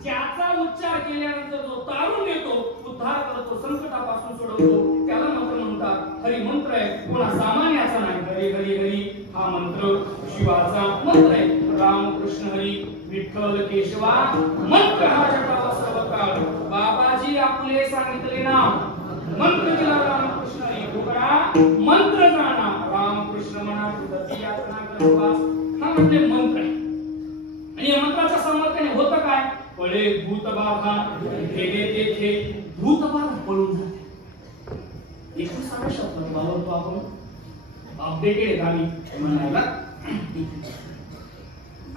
ज्याचा उच्चार केल्यानंतर जो तारून येतो, उद्धार करतो, संकटापासून सोडवतो, त्याला मंत्र म्हणतात. हरी मंत्र आहे, कोणा सामान्याचा नाही. हरी हरी हरी हा मंत्र शिवाचा मंत्र आहे. राम कृष्ण हरी विठ्ठल केशवा मंत्र हा जपावा सर्व काळ. बाबाजी आपले सांगितले नाम मंत्र केला राम कृष्ण हरी. तुकडा मंत्र जाणा राम कृष्ण म्हणा तुझी यातना करवास. हा म्हणजे मंत्र आहे. आणि या मंत्राच्या समर्थाने होतं काय? पळे भूतबाधा भेदे तेथे भूतबाधा पळून जाते. 21 शब्द वापरतो आपण. अपडेटेड झाली म्हणायला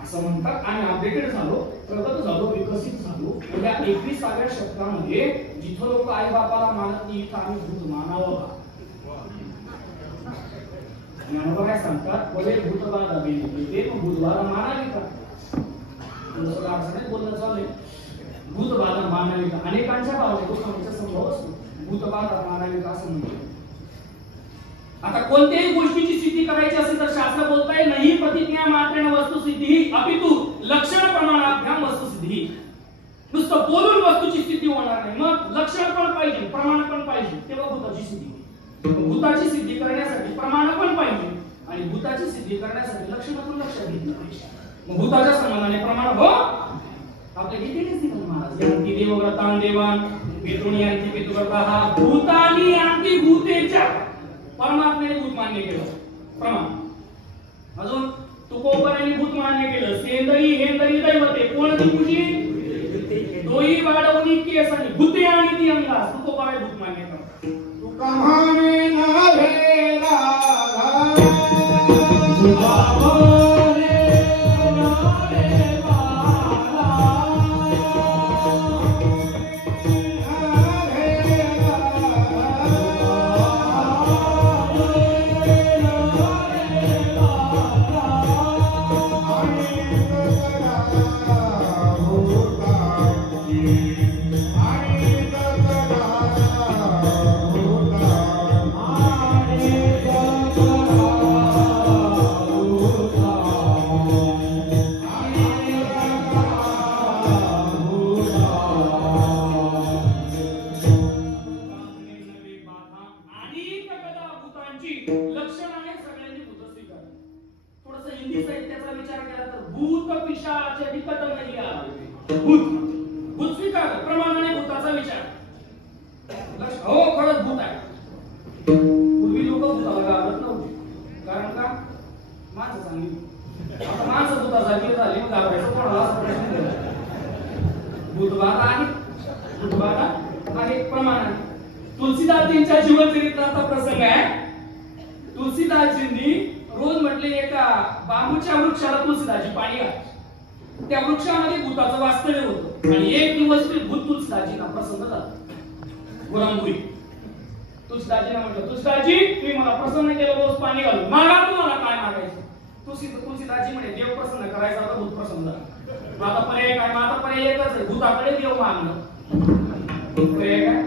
असं म्हणतात. आणि अपडेटेड झालो, प्रगत झालो, विकसित झालो. या 21व्या शब्दामध्ये जिथं लोक आई बापाला मानत नाही तिथं आम्ही भूत मानावं. ज्ञानोबा काय सांगतात? पळे भूतबाधा भेदे मग भूतबाधा मानावी का? बोलणं चालू भूतबाधा मानावी का? अनेकांच्या भावनेचा संभव असतो. भूतबाधा मानावी का असं म्हणतो. आता कोणत्याही गोष्टीची सिद्धी करायची असेल तर शास्त्र बोलताय नाही प्रतिज्ञा मात्रेण वस्तुसिद्धी अपितु लक्षण प्रमाणाभ्याम वस्तुसिद्धी. नुसतं बोलून वस्तूची सिद्धी होणार नाही. मग लक्षण पण पाहिजे, प्रमाण पण पाहिजे, तेव्हा भूताची सिद्धी होईल. भूताची सिद्धी करण्यासाठी प्रमाण पण पाहिजे आणि भूताची सिद्धी करण्यासाठी लक्षण पण लक्षात घेतलं पाहिजे. मग भूताच्या संबंधाने प्रमाण हो आपल्या घेतलेच नाही. महाराज यांती देवव्रतां देवान पितृणी यांती पितृव्रता भूतानी यांती भूतेच्या. परमात्म्याने भूत मान्य केलं प्रमाण. अजून तुकोबराने भूत मान्य केलं. सेंदरी हेंदरी दैवते कोणती पूजी दोई वाढवणी केस आणि भूते आणि ती अंगास. तुकोबराने भूत मान्य केलं. तुका म्हणे न भेला लक्षणाने सगळ्यांनी भूत स्वीकार. थोडस हिंदी साहित्याचा विचार केला तर भूत पिशाच विकट नाही आले. भूत भूत स्वीकार प्रमाणाने भूताचा विचार. हो खरंच भूत आहे. पूर्वी लोक भूताला घाबरत नव्हते. कारण का? माणसं चांगली. आता माणसं भूतासारखी झाली, घाबरायचं कोणाला असा प्रश्न केला. भूतबाधा आहे, भूतबाधा आहे प्रमाणाने. तुलसीदासजींच्या जीवनचरित्राचा प्रसंग आहे. तुलसीदासजींनी रोज म्हटले एका बांबूच्या वृक्षाला तुलसीदासजी पाणी घालायचे. त्या वृक्षामध्ये भूताचं वास्तव्य होतं. आणि एक दिवस ते भूत तुलसीदासजींना प्रसन्न झालं. गुरांगुरी तुलसीदासजींना म्हटलं, तुलसीदासजी तुम्ही मला प्रसन्न केलं, रोज पाणी घालून मागा, तुम्हाला काय मागायचं? तुलसीदासजी म्हणे देव प्रसन्न करायचा तर भूत प्रसन्न झाला. आता पर्याय काय? आता पर्याय एकच आहे, भूताकडे देव मागणं. पर्याय काय?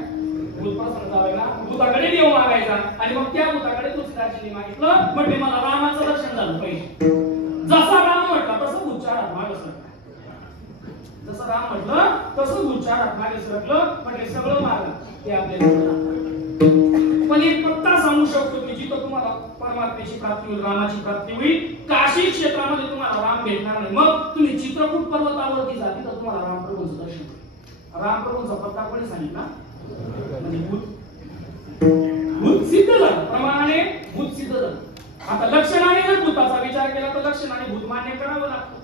भूत प्रसन्न झाला, भूताकडे देव मागायचा. आणि मग त्या भूताकडे तुलसीदासजींनी मागितलं, म्हणजे मला रामाचं दर्शन झालं पाहिजे. जसा राम म्हटला तसं उच्चारात मागे सरकलं. जसं राम म्हटलं तसं उच्चारात मागे सरकलं. म्हणजे सगळं मागलं ते आपल्याला. पण एक पत्ता सांगू शकतो की जिथं तुम्हाला परमात्म्याची प्राप्ती होईल, रामाची प्राप्ती होईल, काशी क्षेत्रामध्ये तुम्हाला राम भेटणार नाही. मग तुम्ही चित्रकूट पर्वतावरती जा, तिथं तुम्हाला रामप्रभूंचं दर्शन होईल. रामप्रभूंचा पत्ता कोणी सांगितला? म्हणजे भूत सिद्ध झालं. प्रमाणाने भूत सिद्ध झालं. आता लक्षणाने जर भूताचा विचार केला तर लक्षणाने भूत मान्य करावं लागतं.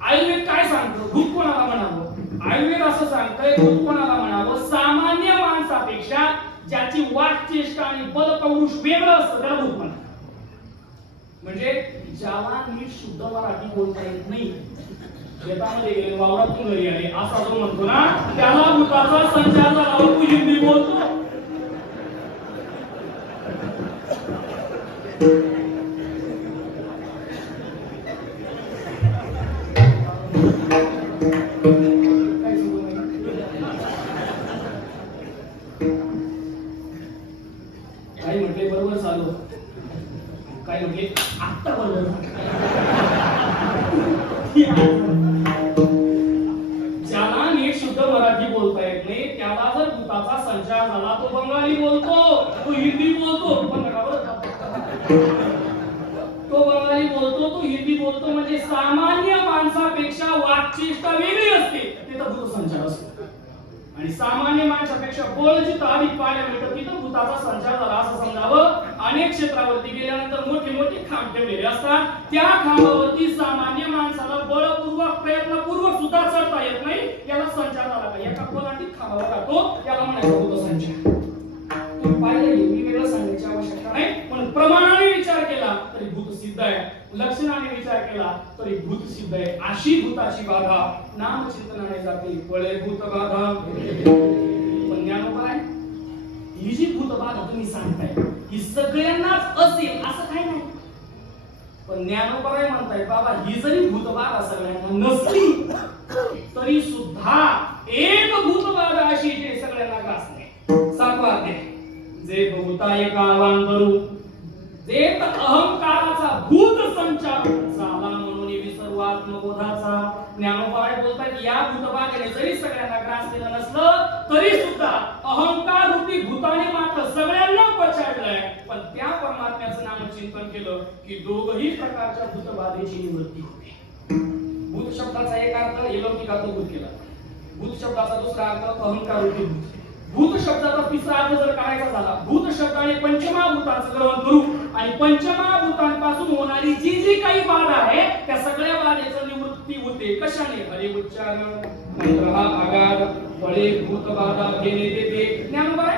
आयुर्वेद काय सांगतो? भूत कोणाला म्हणावं? आयुर्वेद असं सांगतंय भूत कोणाला म्हणावं, सामान्य माणसापेक्षा ज्याची वाक्चेष्टा आणि बलपौरुष वेगळं असतं त्याला भूत म्हणतात. म्हणजे ज्याला नीट शुद्ध मराठी बोलता येत नाही, शेतामध्ये गेले वावरातून घरी आले असा जो म्हणतो ना त्याला भूताचा संचार झाला. तू हिंदी बोलतो, काही म्हटले बरोबर चालू, काय म्हटले आत्ता बरोबर. ज्याला नीट शुद्ध मराठी बोलता येत नाही त्याला जर भूताचा संचार झाला तो बंगाली बोलतो, तो हिंदी बोलतो, पण तो बंगाली बोलतो, तो हिंदी बोलतो. म्हणजे सामान्य माणसापेक्षा वाक्चेष्टा वेगळी असते तिथं भूत संचार असतो. आणि सामान्य माणसापेक्षा बळ जिथं अधिक पाहायला मिळतं तिथं भूताचा संचार झाला असं समजावं. अनेक क्षेत्रावरती गेल्यानंतर मोठे मोठे खांब ठेवलेले असतात, त्या खांबावरती सामान्य माणसाला बळपूर्वक प्रयत्नपूर्वक सुद्धा चढता येत नाही, याला संचार झाला का एका कोलांटीत खांबावर टाकतो, त्याला म्हणायचं भूत संचार. तुम्ही पाहिलं मी वेगळं सांगण्याची आवश्यकता नाही, पण प्रमाणाने विचार केला तरी भूत सिद्ध आहे, लक्षणाने विचार केला तरी भूत सिद्ध आहे. अशी भूताची बाधा नामचिंतनाने जाते, पळे भूत बाधा. पण ज्ञानोपाय ही जी भूत बाधा तुम्ही सांगताय ही सगळ्यांनाच असेल असं काही नाही. पण ज्ञानोपाय म्हणताय बाबा ही जरी भूत बाधा सगळ्यांना नसली तरी सुद्धा एक भूत बाधा अशी जे सगळ्यांना ग्रासते. 7वा अध्याय, जे भूताय कालांतरू जे अहंकाराचा भूत संचार झाला म्हणून विसर्व आत्मबोधाचा. ज्ञानोबाई बोलतात या भूतबाधेने जरी सगळ्यांना ग्रासलेलं नसलं तरी सुद्धा अहंकार रूपी भूताने मात्र सगळ्यांना पछाडलंय. पण त्या परमात्म्याचं नामचिंतन केलं की दोघही प्रकारच्या भूतबाधेची निवृत्ती होते. भूत शब्दाचा एक अर्थ अलौकिकाचा भूत केला, भूत शब्दाचा दुसरा अर्थ अहंकार रूपी भूत. भूत शब्दाचा तिसरा अर्थ जर करायचा झाला, भूत शब्दाने पंचमहाभूतांचं ग्रहण करू आणि पंचमहाभूतांपासून होणारी जी जी काही बाधा आहे त्या सगळ्या बाधेचं निवृत्ती होते. कशाने? हरे उच्चारण, मंत्र हा भागात, फळे भूत बाधा घेणे देते. ज्ञानोबाय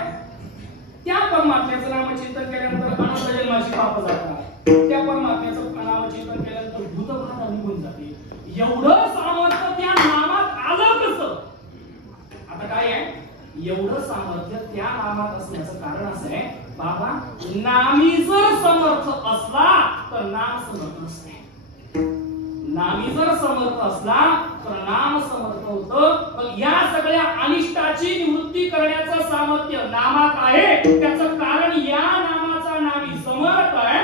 त्या परमात्म्याचं नामचिंतन केल्यानंतर अनंत जन्माची पाप जातात, त्या परमात्म्याचं नामचिंतन केल्यानंतर भूत बाधा निघून जाते. एवढं सामर्थ्य त्या नामात आलं कसं? आता काय आहे, एवढं सामर्थ्य त्या नामात असण्याचं कारण असं आहे बाबा, नामी जर समर्थ असला तर नाम समर्थ असते. नामी जर समर्थ असला तर नाम समर्थ होतं. पण या सगळ्या अनिष्टाची निवृत्ती करण्याचं सामर्थ्य नामात आहे. त्याचं कारण या नामाचा नामी समर्थ आहे.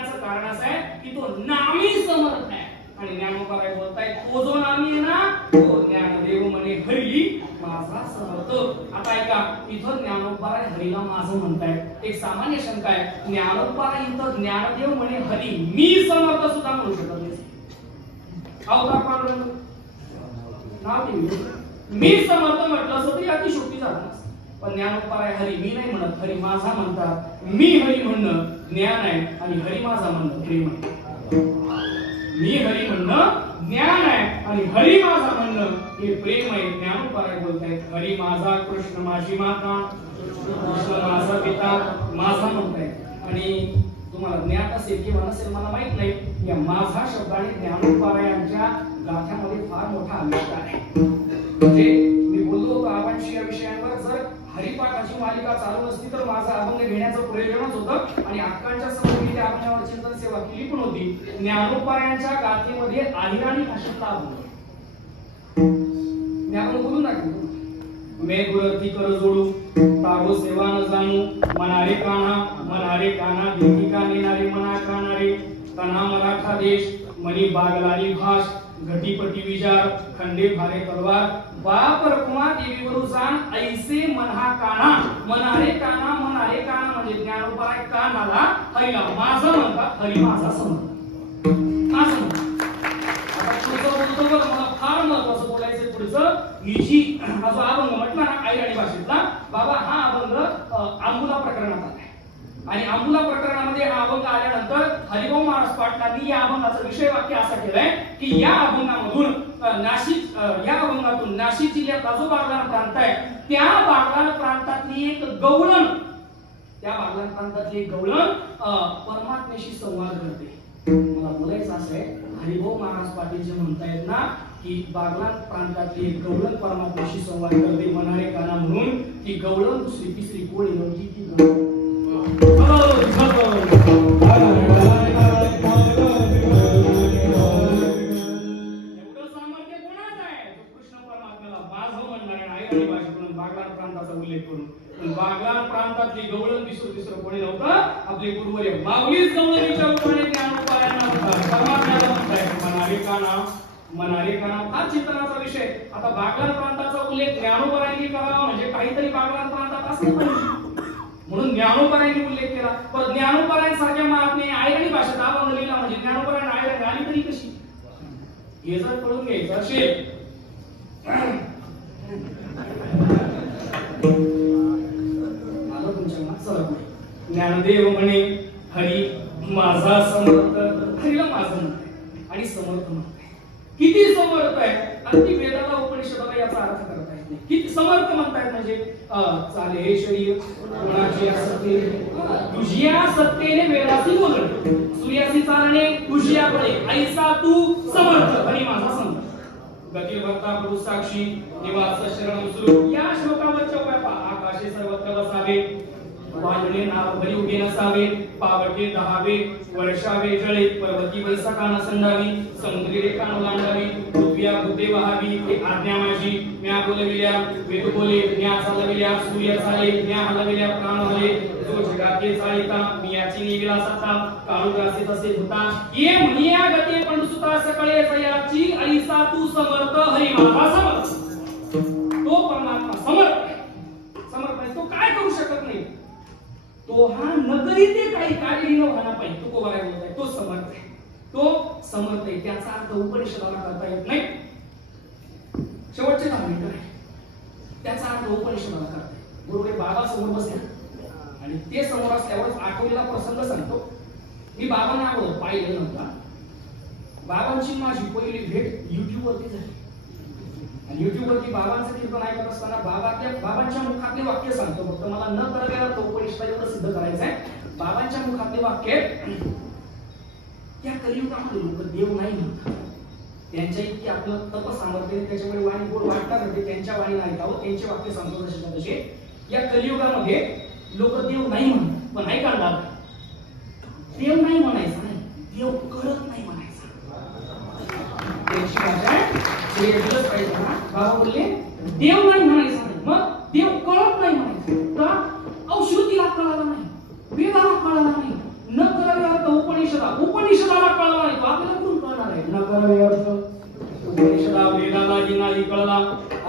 म्हणण्याचं कारण असं आहे की तो नामी समर्थ आहे. आणि ज्ञानोबा बोलताय तो जो नामी आहे ना तो ज्ञानदेव म्हणे हरी माझा समर्थ. आता ऐका इथं ज्ञानोबा हरीला माझं म्हणतायत. एक सामान्य शंका आहे, ज्ञानोबा इथं ज्ञानदेव म्हणे हरी मी समर्थ सुद्धा म्हणू शकत नाही. अवतार पांडुरंग नाव ठेवलं मी समर्थ म्हटलं असं तरी अतिशोक्ती झालं. पण ज्ञानोबा हरी मी नाही म्हणत, हरी माझा म्हणतात. मी हरी म्हणणं ज्ञान आहे आणि हरी माझा म्हणणं प्रेम आहे. मी हरी म्हणणं ज्ञान आहे आणि हरी माझा म्हणणं हे प्रेम आहे. ज्ञानोबा बोलतायत हरी माझा, कृष्ण माझी माता, कृष्ण माझा पिता, माझा म्हणतायत. आणि तुम्हाला ज्ञात असेल किंवा नसेल मला माहित नाही, या माझा शब्दाने ज्ञानोबा यांच्या गाथ्यामध्ये फार मोठा आविष्कार आहे. म्हणजे मी बोललो होतो आबांशी या विषयांवर, जर हरिपाठाची मालिका चालू असती तर माझा अभंग घेण्याचं प्रयोजनच होतं आणि अक्कांच्या समोर मी त्या अभंगावर चिंतन सेवा केली पण होती. ज्ञानोबा यांच्या गाथेमध्ये अहिराणी भाषेतला अभंग मी आपण बोलून दाखवतो. मे गुरती कर जोडू तागो सेवा न जाणू मनारे काना देखी का नेणारे मना कानारे तना मराठा देश मनी बागलारी भाष घटीपटी विचार खंडे भारे तलवार बाप रकुमा देवी वरु जाण ऐसे मनहा काना मनारे काना म्हणजे ज्ञानोबा कानाला हरीला माझं म्हणतात, हरी माझा समर्थ असं म्हणतात. आता पुढचं बोलतो मला फार महत्त्वाचं बोलायचं पुढचं. ही जी हा जो अभंग म्हटला ना अहिराणी भाषेतला बाबा, हा अभंग आंबुला प्रकरणात आलाय. आणि आंबुला प्रकरणामध्ये हा अभंग आल्यानंतर हरिभाऊ महाराज पाटलांनी या अभंगाचा विषय वाक्य असा केलाय की या अभंगामधून नाशिक, या अभंगातून नाशिक जिल्ह्यातला जो बागलाण प्रांत आहे त्या बागलाण प्रांतातली एक गवळण, त्या बागलाण प्रांतातली एक गवळण परमात्म्याशी संवाद करते. मला बोलायचं असं आहे, हरिभाऊ महाराज पाटील जे म्हणतायत ना की बागलाण प्रांतातली एक गवळण परमात्म्याशी संवाद करते मनारे काना म्हणून, ती गवळण दुसरी तिसरी कोळी नव्हती, ती उल्लेख करून बागलाण प्रांतातली गवळण दुसरं कोणी नव्हतं, आपले गुरुवर्य माऊलीच गवळणीच्या रूपाने ज्ञानोबा यांना परमात्म्याला म्हणतायत मनारे काना हा चिंतनाचा विषय. आता बागलाण प्रांताचा उल्लेख ज्ञानोबा यांनी करावा म्हणजे काहीतरी बागलाण प्रांतात असलं पाहिजे म्हणून ज्ञानोबा यांनी उल्लेख केला. पण ज्ञानोबा यांसारख्या महात्म्याने अहिराणी भाषेत अभंग लिहिला म्हणजे ज्ञानोबा यांना अहिराणी आली तरी कशी हे जर कळून घ्यायचं असेल ज्ञानदेव म्हणे हरी माझा समर्थ, हरीला माझं म्हणताय आणि समर्थ म्हणताय. किती समर्थ आहे अगदी वेदाला उपनिषदाला याचा अर्थ करता येत नाही. किती समर्थ म्हणतायत म्हणजे चाले हे शरीर कोणाची असते तुझ्या सत्तेने वेदाची बोलणे सूर्याची चालणे तुझ्याकडे ऐसा तू समर्थ हरी माझा समर्थ. गती भक्ता प्रभू साक्षी निवास शरण सुरू या श्लोकावरच्या व्यापा आकाशे सर्वत्र बसावे वाजणे नाव भरी उभे नसावे पावटे दहावे वर्षावे जळे पर्वती वैसाखा नसंडावी समुद्री रेखा ओलांडावी पृथ्व्या भूते वहावी हे आज्ञा माझी म्या बोलविल्या वेद बोले म्या चालविल्या सूर्य चाले म्या हलविल्या प्राण हले जो जगाते चालिता मी याची निविला सत्ता काळुगासे तसे होता ये म्हणिया गती पण सुता सकळे जयाची ऐसा तू समर्थ हरी माझा समर्थ. तो परमात्मा समर्थ तो काय करू शकत नाही, तो हा नगरी ते काही कार्य न व्हायला पाहिजे. तो कोण बोलताय तो समर्थ आहे, तो समर्थ आहे. त्याचा अर्थ उपनिषदाला करता येत नाही. शेवटचे 10 मिनिटं त्याचा अर्थ उपनिषदाला करता येईल. बरोबर बाबा समोर बसले आणि ते समोर असल्यावर आठवलेला प्रसंग सांगतो. मी बाबांना अगोदर पाहिलं नव्हता. बाबांची माझी पहिली भेट YouTube वरती झाली आणि YouTube वरती बाबांचं कीर्तन ऐकत असताना बाबांच्या मुखातले वाक्य सांगतो. फक्त मला न कळलेला तो उपनिषद एवढं सिद्ध करायचं आहे. बाबांच्या मुखातले वाक्य त्या कलियुगामध्ये लोक देव नाही म्हणतात. त्यांच्या इतकी आपलं तप सामर्थ्य त्याच्यामुळे वाणी गोड वाटतात होते त्यांच्या वाणी ऐकावं त्यांचे वाक्य सांगतो तसे या कलियुगामध्ये लोक देव नाही म्हणतात. पण ऐका ना देव नाही म्हणायचं नाही, देव कळत नाही म्हणायचं. त्यांची भाषा बाबा बोलले देव नाही म्हणायचं नाही, मग देव कळत नाही म्हणायचं का? श्रुतीला कळाला नाही, वेदाला कळाला नाही, न कळाला उपनिषद कळावे अर्थ उपनिषदा वेदालाही नाही कळला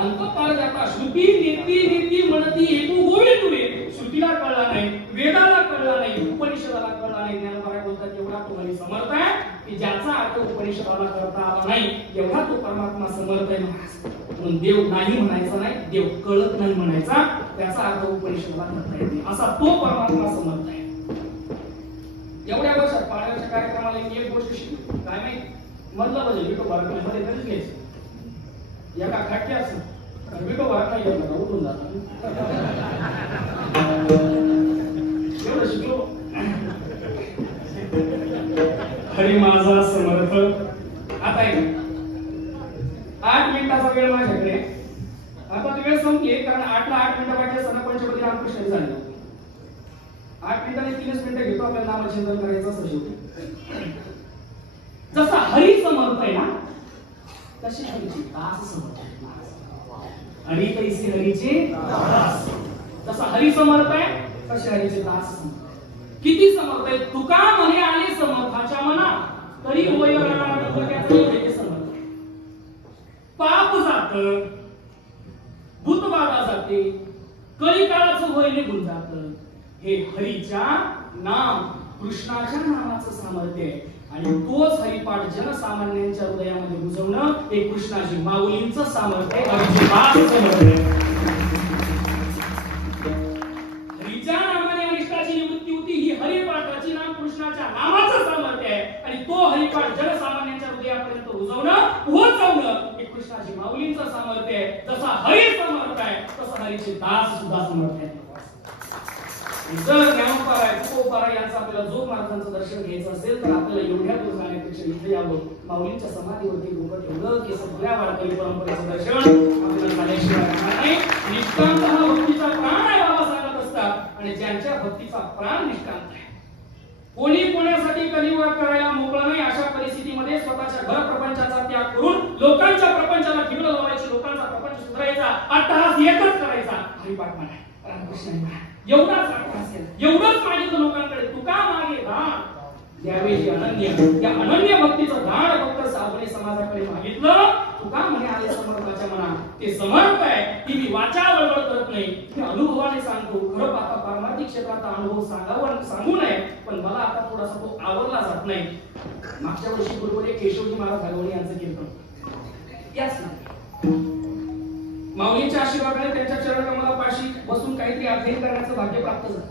अंतपार जाता श्रुती नीती म्हणती हेतू होईल तुले श्रुतीला कळला नाही वेदाला कळला नाही उपनिषदाला कळला नाही ज्ञानोबा बोलतात एवढा तो हरी समर्थ आहे की ज्याचा अर्थ उपनिषदाला करता आला नाही एवढा तो परमात्मा समर्थ आहे म्हणून देव नाही म्हणायचा नाही देव कळत नाही म्हणायचा त्याचा अर्थ उपनिषदाला करता येत नाही असा तो परमात्मा समर्थ आहे. एवढ्या वर्षात पाण्याच्या कार्यक्रमाला एक गोष्ट शिकली काय माहिती मधलं म्हणजे विठोबा मध्ये तरी घ्यायचं एका खाट्याच विठोबा नाही घेऊन जाता उठून जातात एवढं शिकलो. हरी माझा समर्थ. आता 8 मिनिटाचा वेळ माझ्याकडे आता ती वेळ संपली कारण 8 ला 8 मिनिटं पाहिजे सण पंचपती रामकृष्ण झाले 8 मिनिटांनी 3 मिनिटं घेतो आपल्याला नामचिंतन करायचं असं शेवटी. जसा हरी समर्थ आहे ना तशी हरीची दास समर्थ आहे. हरी कैसे हरीचे दास. जसा हरी समर्थ आहे तसे हरीचे दास समर्थ. किती समर्थ आहे तुका म्हणे आले समर्थाच्या मना तरी होय त्याचे समर्थ आहे. पाप जात भूतबाधा जाते कलिकाळाचं होय निघून जात हे हरीच्या नाम कृष्णाच्या नामाचं सामर्थ्य आहे आणि तोच हरिपाठ जनसामान्यांच्या हृदयामध्ये रुजवणं हे कृष्णाजी माऊलींचं सामर्थ्य आहे. हरीच्या नामाने अनिष्टाची निवृत्ती होती ही हरिपाठाची नाम कृष्णाच्या नामाचं सामर्थ्य आहे आणि तो हरिपाठ जनसामान्यांच्या हृदयापर्यंत रुजवणं पोहोचवणं हे कृष्णाजी माऊलींचं सामर्थ्य आहे. जसा हरी समर्थ आहे तसा हरीचे दास सुद्धा समर्थ आहे. जर ज्ञानोपाराय तुकोपाराय यांचा आपल्याला जोग महाराजांचं दर्शन घ्यायचं असेल तर आपल्याला एवढ्या दूर जाण्यापेक्षा इथे यावं माऊलींच्या समाधीवरती डोकं ठेवलं की सगळ्या वारकरी परंपरेचं दर्शन आपल्याला झाल्याशिवाय राहणार नाही. निष्कांत हा भक्तीचा प्राण आहे बाबा सांगत असतात आणि ज्यांच्या भक्तीचा प्राण निष्कांत आहे. कोणी कोणासाठी कलियुगात करायला मोकळा नाही अशा परिस्थितीमध्ये स्वतःच्या घर प्रपंचाचा त्याग करून लोकांच्या प्रपंचाला ठिबलं लावायची लोकांचा प्रपंच सुधारायचा अट्टहास एकच करायचा हरिपाठ म्हणा रामकृष्ण म्हणा एवढाच अट्टहास एवढंच मागितलं लोकांकडे तुका मागे दान द्यावेची अनन्य या अनन्य भक्तीचं दान फक्त साधने समाजाकडे मागितलं तुका म्हणे आले समर्थाच्या मना ते समर्थ आहे की मी वाचा बळबळ करत नाही मी अनुभवाने सांगतो. खरं पाहता पारमार्थिक क्षेत्राचा अनुभव सांगू नये पण मला आता थोडासा तो आवरला जात नाही. मागच्या वर्षी गुरुवर्य केशवजी महाराज घालवणे यांचं कीर्तन याच माऊलींच्या आशीर्वादाने त्यांच्या चरणकमलापाशी बसून काहीतरी अध्ययन करण्याचं भाग्य प्राप्त झालं.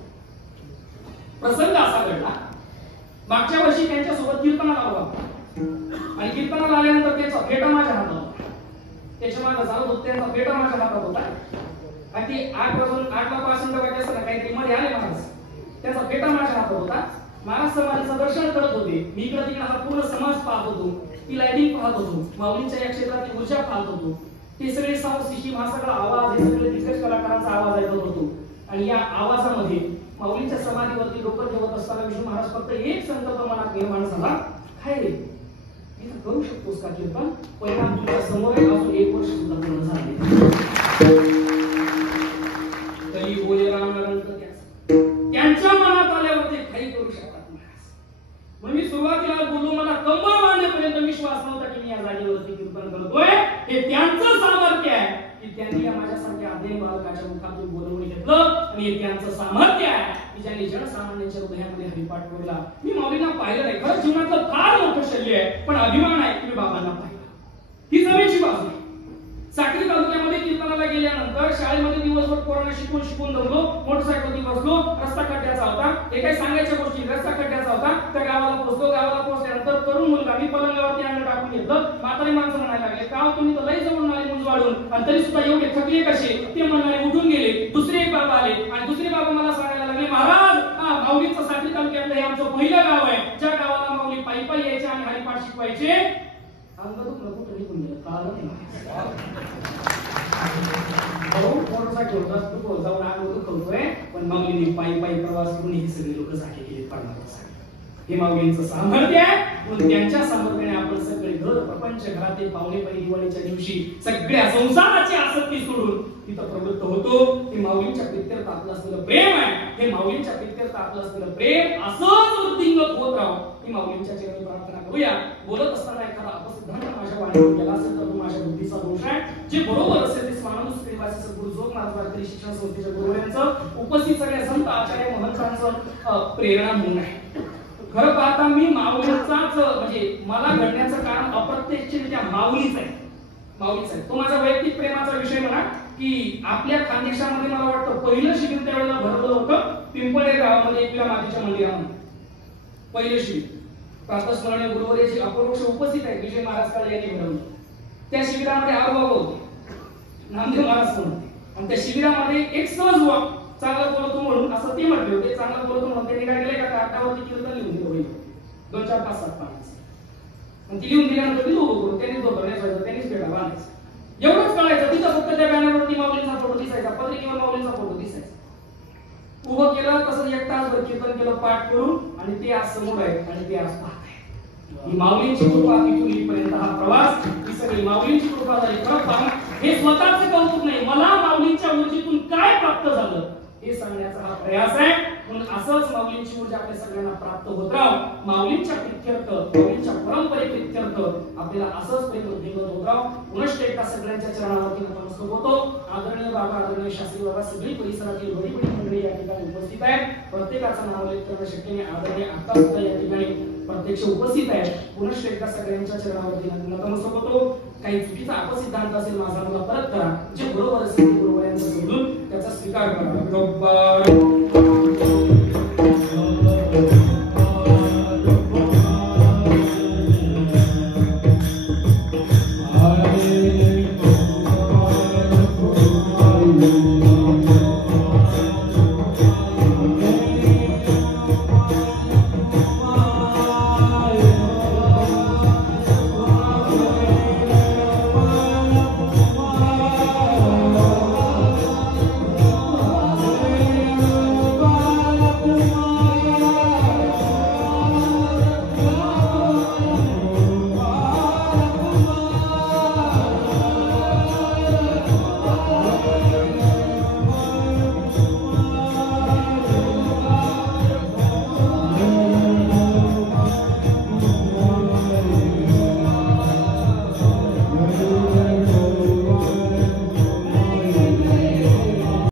प्रसंग असा घडला मागच्या वर्षी त्यांच्या सोबत कीर्तनाला आलो आणि कीर्तनाला आल्यानंतर त्याचा फेटा माझ्या हातात होता. त्याच्या मागे झालं होतं त्यांचा फेटा माझ्या हातात होता आणि ते 8 पासून वाजता असताना काहीतरी मध्ये आले महाराज त्याचा फेटा माझ्या हातात होता. महाराज समाधीचं दर्शन करत होते. मी इकडे तिकडे हा पूर्ण समाज पाहत होतो ती लाईटिंग पाहत होतो माऊलींच्या या क्षेत्रातली ऊर्जा पाहत होतो. ते सगळे साऊंड सिस्टीम हा सगळा आवाज हे सगळे दिग्गज कलाकारांचा आवाज ऐकत होतो आणि या आवाजामध्ये माऊलींच्या समाधीवरती डोकं ठेवत असताना विष्णू महाराज फक्त एक संकल्प मनात निर्माण झाला काय रे इथं करू शकतोस का कीर्तन परिणाम तुझ्या समोर आहे अजून 1 वर्ष सुद्धा पूर्ण झाले तरी बोले रामनारायण त्यांच्या मनात आल्यावरती काही करू शकतात महाराज. म्हणून मी सुरुवातीला बोललो मला कंबर बांधण्यापर्यंत विश्वास नव्हता की मी या जागेवरती कीर्तन करतोय हे त्यांचं सामर्थ्य आहे की त्यांनी माझ्यासारख्या अध्ययन बालकाच्या मुखातून बोलवून घेतलं आणि हे त्यांचं सामर्थ्य आहे की ज्यांनी जनसामान्यांच्या हृदयामध्ये हरिपाठ बोलला. मी माऊलींना पाहिलं नाही खरं जीवनातलं फार मोठं शल्य आहे पण अभिमान आहे की मी बाबांना पाहिलं. ही जमेची बाजू आहे. साक्री तालुक्यामध्ये कीर्तनाला गेल्यानंतर शाळेमध्ये दिवसभर पोरांना शिकून दमलो मोटरसायकलवरती बसलो रस्ता खड्ड्याचा होता हे काही सांगायच्या गोष्टी रस्ता खड्ड्याचा होता त्या गावाला पोहोचल्यानंतर तरुण मुलगा मी पलंगावरती आणून टाकून घेतलं. म्हातारी माणसं म्हणायला लागले का तुम्ही तर लई जवळून आले मुंज वाढून आणि तरी सुद्धा एवढे थकले कसे ते म्हणाले उठून गेले. दुसरे एक बाबा आले आणि दुसरे बाबा मला सांगायला लागले महाराज माऊलीचं साक्री तालुक्यातलं हे आमचं पहिलं गाव आहे ज्या गावाला माऊली पायी पायी यायचे आणि हरिपाठ शिकवायचे. अंगदुखलं कुठं निघून गेलं कळालं नाही मोटरसायकल जाऊन अंग दुखवतोय पण माऊलींनी पायी पायी प्रवास करून हे सगळे लोक जागे गेले परमात्मा. हे माऊलींचं सामर्थ्य आहे म्हणून त्यांच्या सामर्थ्याने आपण सगळे घर प्रपंच घरातील पाहुणे पै दिवाळीच्या दिवशी सगळ्या संसाराची आसक्ती सोडून तिथं प्रवृत्त होतो. हे माऊलींच्या प्रित्यर्थ आपलं असलेलं प्रेम आहे. हे माऊलींच्या प्रित्यर्थ आपलं असलेलं प्रेम असंच वृद्धिंगत होत राहो. ती माऊलींच्या चरणी प्रार्थना करूया. बोलत असताना एखादा अपसिद्धांत माझ्या वाणीतून गेला असेल तर तो माझ्या बुद्धीचा दोष आहे. जे बरोबर असेल ते स्वानंद श्रीवासी सद्गुरू जोग महाराज वारकरी शिक्षण संस्थेच्या गुरुवर्यांचं उपस्थित सगळ्या संत आचार्य महंतांचं प्रेरणा म्हणून आहे. खरं पाहता मी माऊलीचाच म्हणजे मला घडण्याचं कारण अप्रत्यक्षरित्या माऊलीच आहे. तो माझा वैयक्तिक प्रेमाचा विषय म्हणा की आपल्या खानदेशामध्ये मला वाटतं पहिलं शिबिर त्यावेळेला भरवलं होतं पिंपळे गावामध्ये एकविरा मातेच्या मंदिरामध्ये. पहिलं शिबिर प्रातस्मरणीय गुरुवर्याची अपरोक्ष उपस्थित आहे विजय महाराज काळे यांनी भरवलं. त्या शिबिरामध्ये आरोबा होते नामदेव महाराज म्हणून आणि त्या शिबिरामध्ये एक सहज युवक चांगलं बोलतो म्हणून असं ते म्हटले होते. चांगलं बोलतो म्हणून त्यांनी काय केलं का कागदावरती कीर्तन लिहून दिलं होईल 2 4 5 7 पानांचं. ती लिहून दिल्यानंतर ती उभं करून त्यांनीच धोतरण्याचं त्यांनीच पेढा बांधायचं. एवढंच कळायचं. तिथं फक्त त्या बॅनरवरती माऊलींचा फोटो दिसायचा, पत्रिकेवर माऊलींचा फोटो दिसायचा. उभं केलं तसं 1 तासभर कीर्तन केलं पाठ करून आणि ते आज समोर आहे आणि ते आज पाहत आहे. ही माऊलींची कृपा तिथून इथपर्यंत हा प्रवास ही सगळी माऊलींची कृपा झाली. खरं पहा हे स्वतःच कौतुक नाही, मला माऊलींच्या ऊर्जेतून काय प्राप्त झालं हे सांगण्याचा हा प्रयास आहे. म्हणून असंच माऊलींची ऊर्जा आपल्या सगळ्यांना प्राप्त होत राहो. माऊलींच्या प्रित्यर्थ माऊलींच्या परंपरे प्रित्यर्थ आपल्याला असंच प्रेम होत राहो. पुनश्च एकदा सगळ्यांच्या चरणावरती नतमस्तक होतो. आदरणीय बाबा, आदरणीय शास्त्री बाबा, सगळी परिसरातील बडी बडी मंडळी या ठिकाणी उपस्थित आहेत. प्रत्येकाचं नाव उल्लेख करणं शक्य नाही. आदरणीय आता सुद्धा या ठिकाणी प्रत्यक्ष उपस्थित आहेत. पुनश्च एकदा सगळ्यांच्या चरणावरती नतमस्तक होतो. काही चुकीचा अपसिद्धांत असेल माझा मला परत करा. जे बरोबर असेल ते बरोबर यांचं समजून त्याचा स्वीकार करा.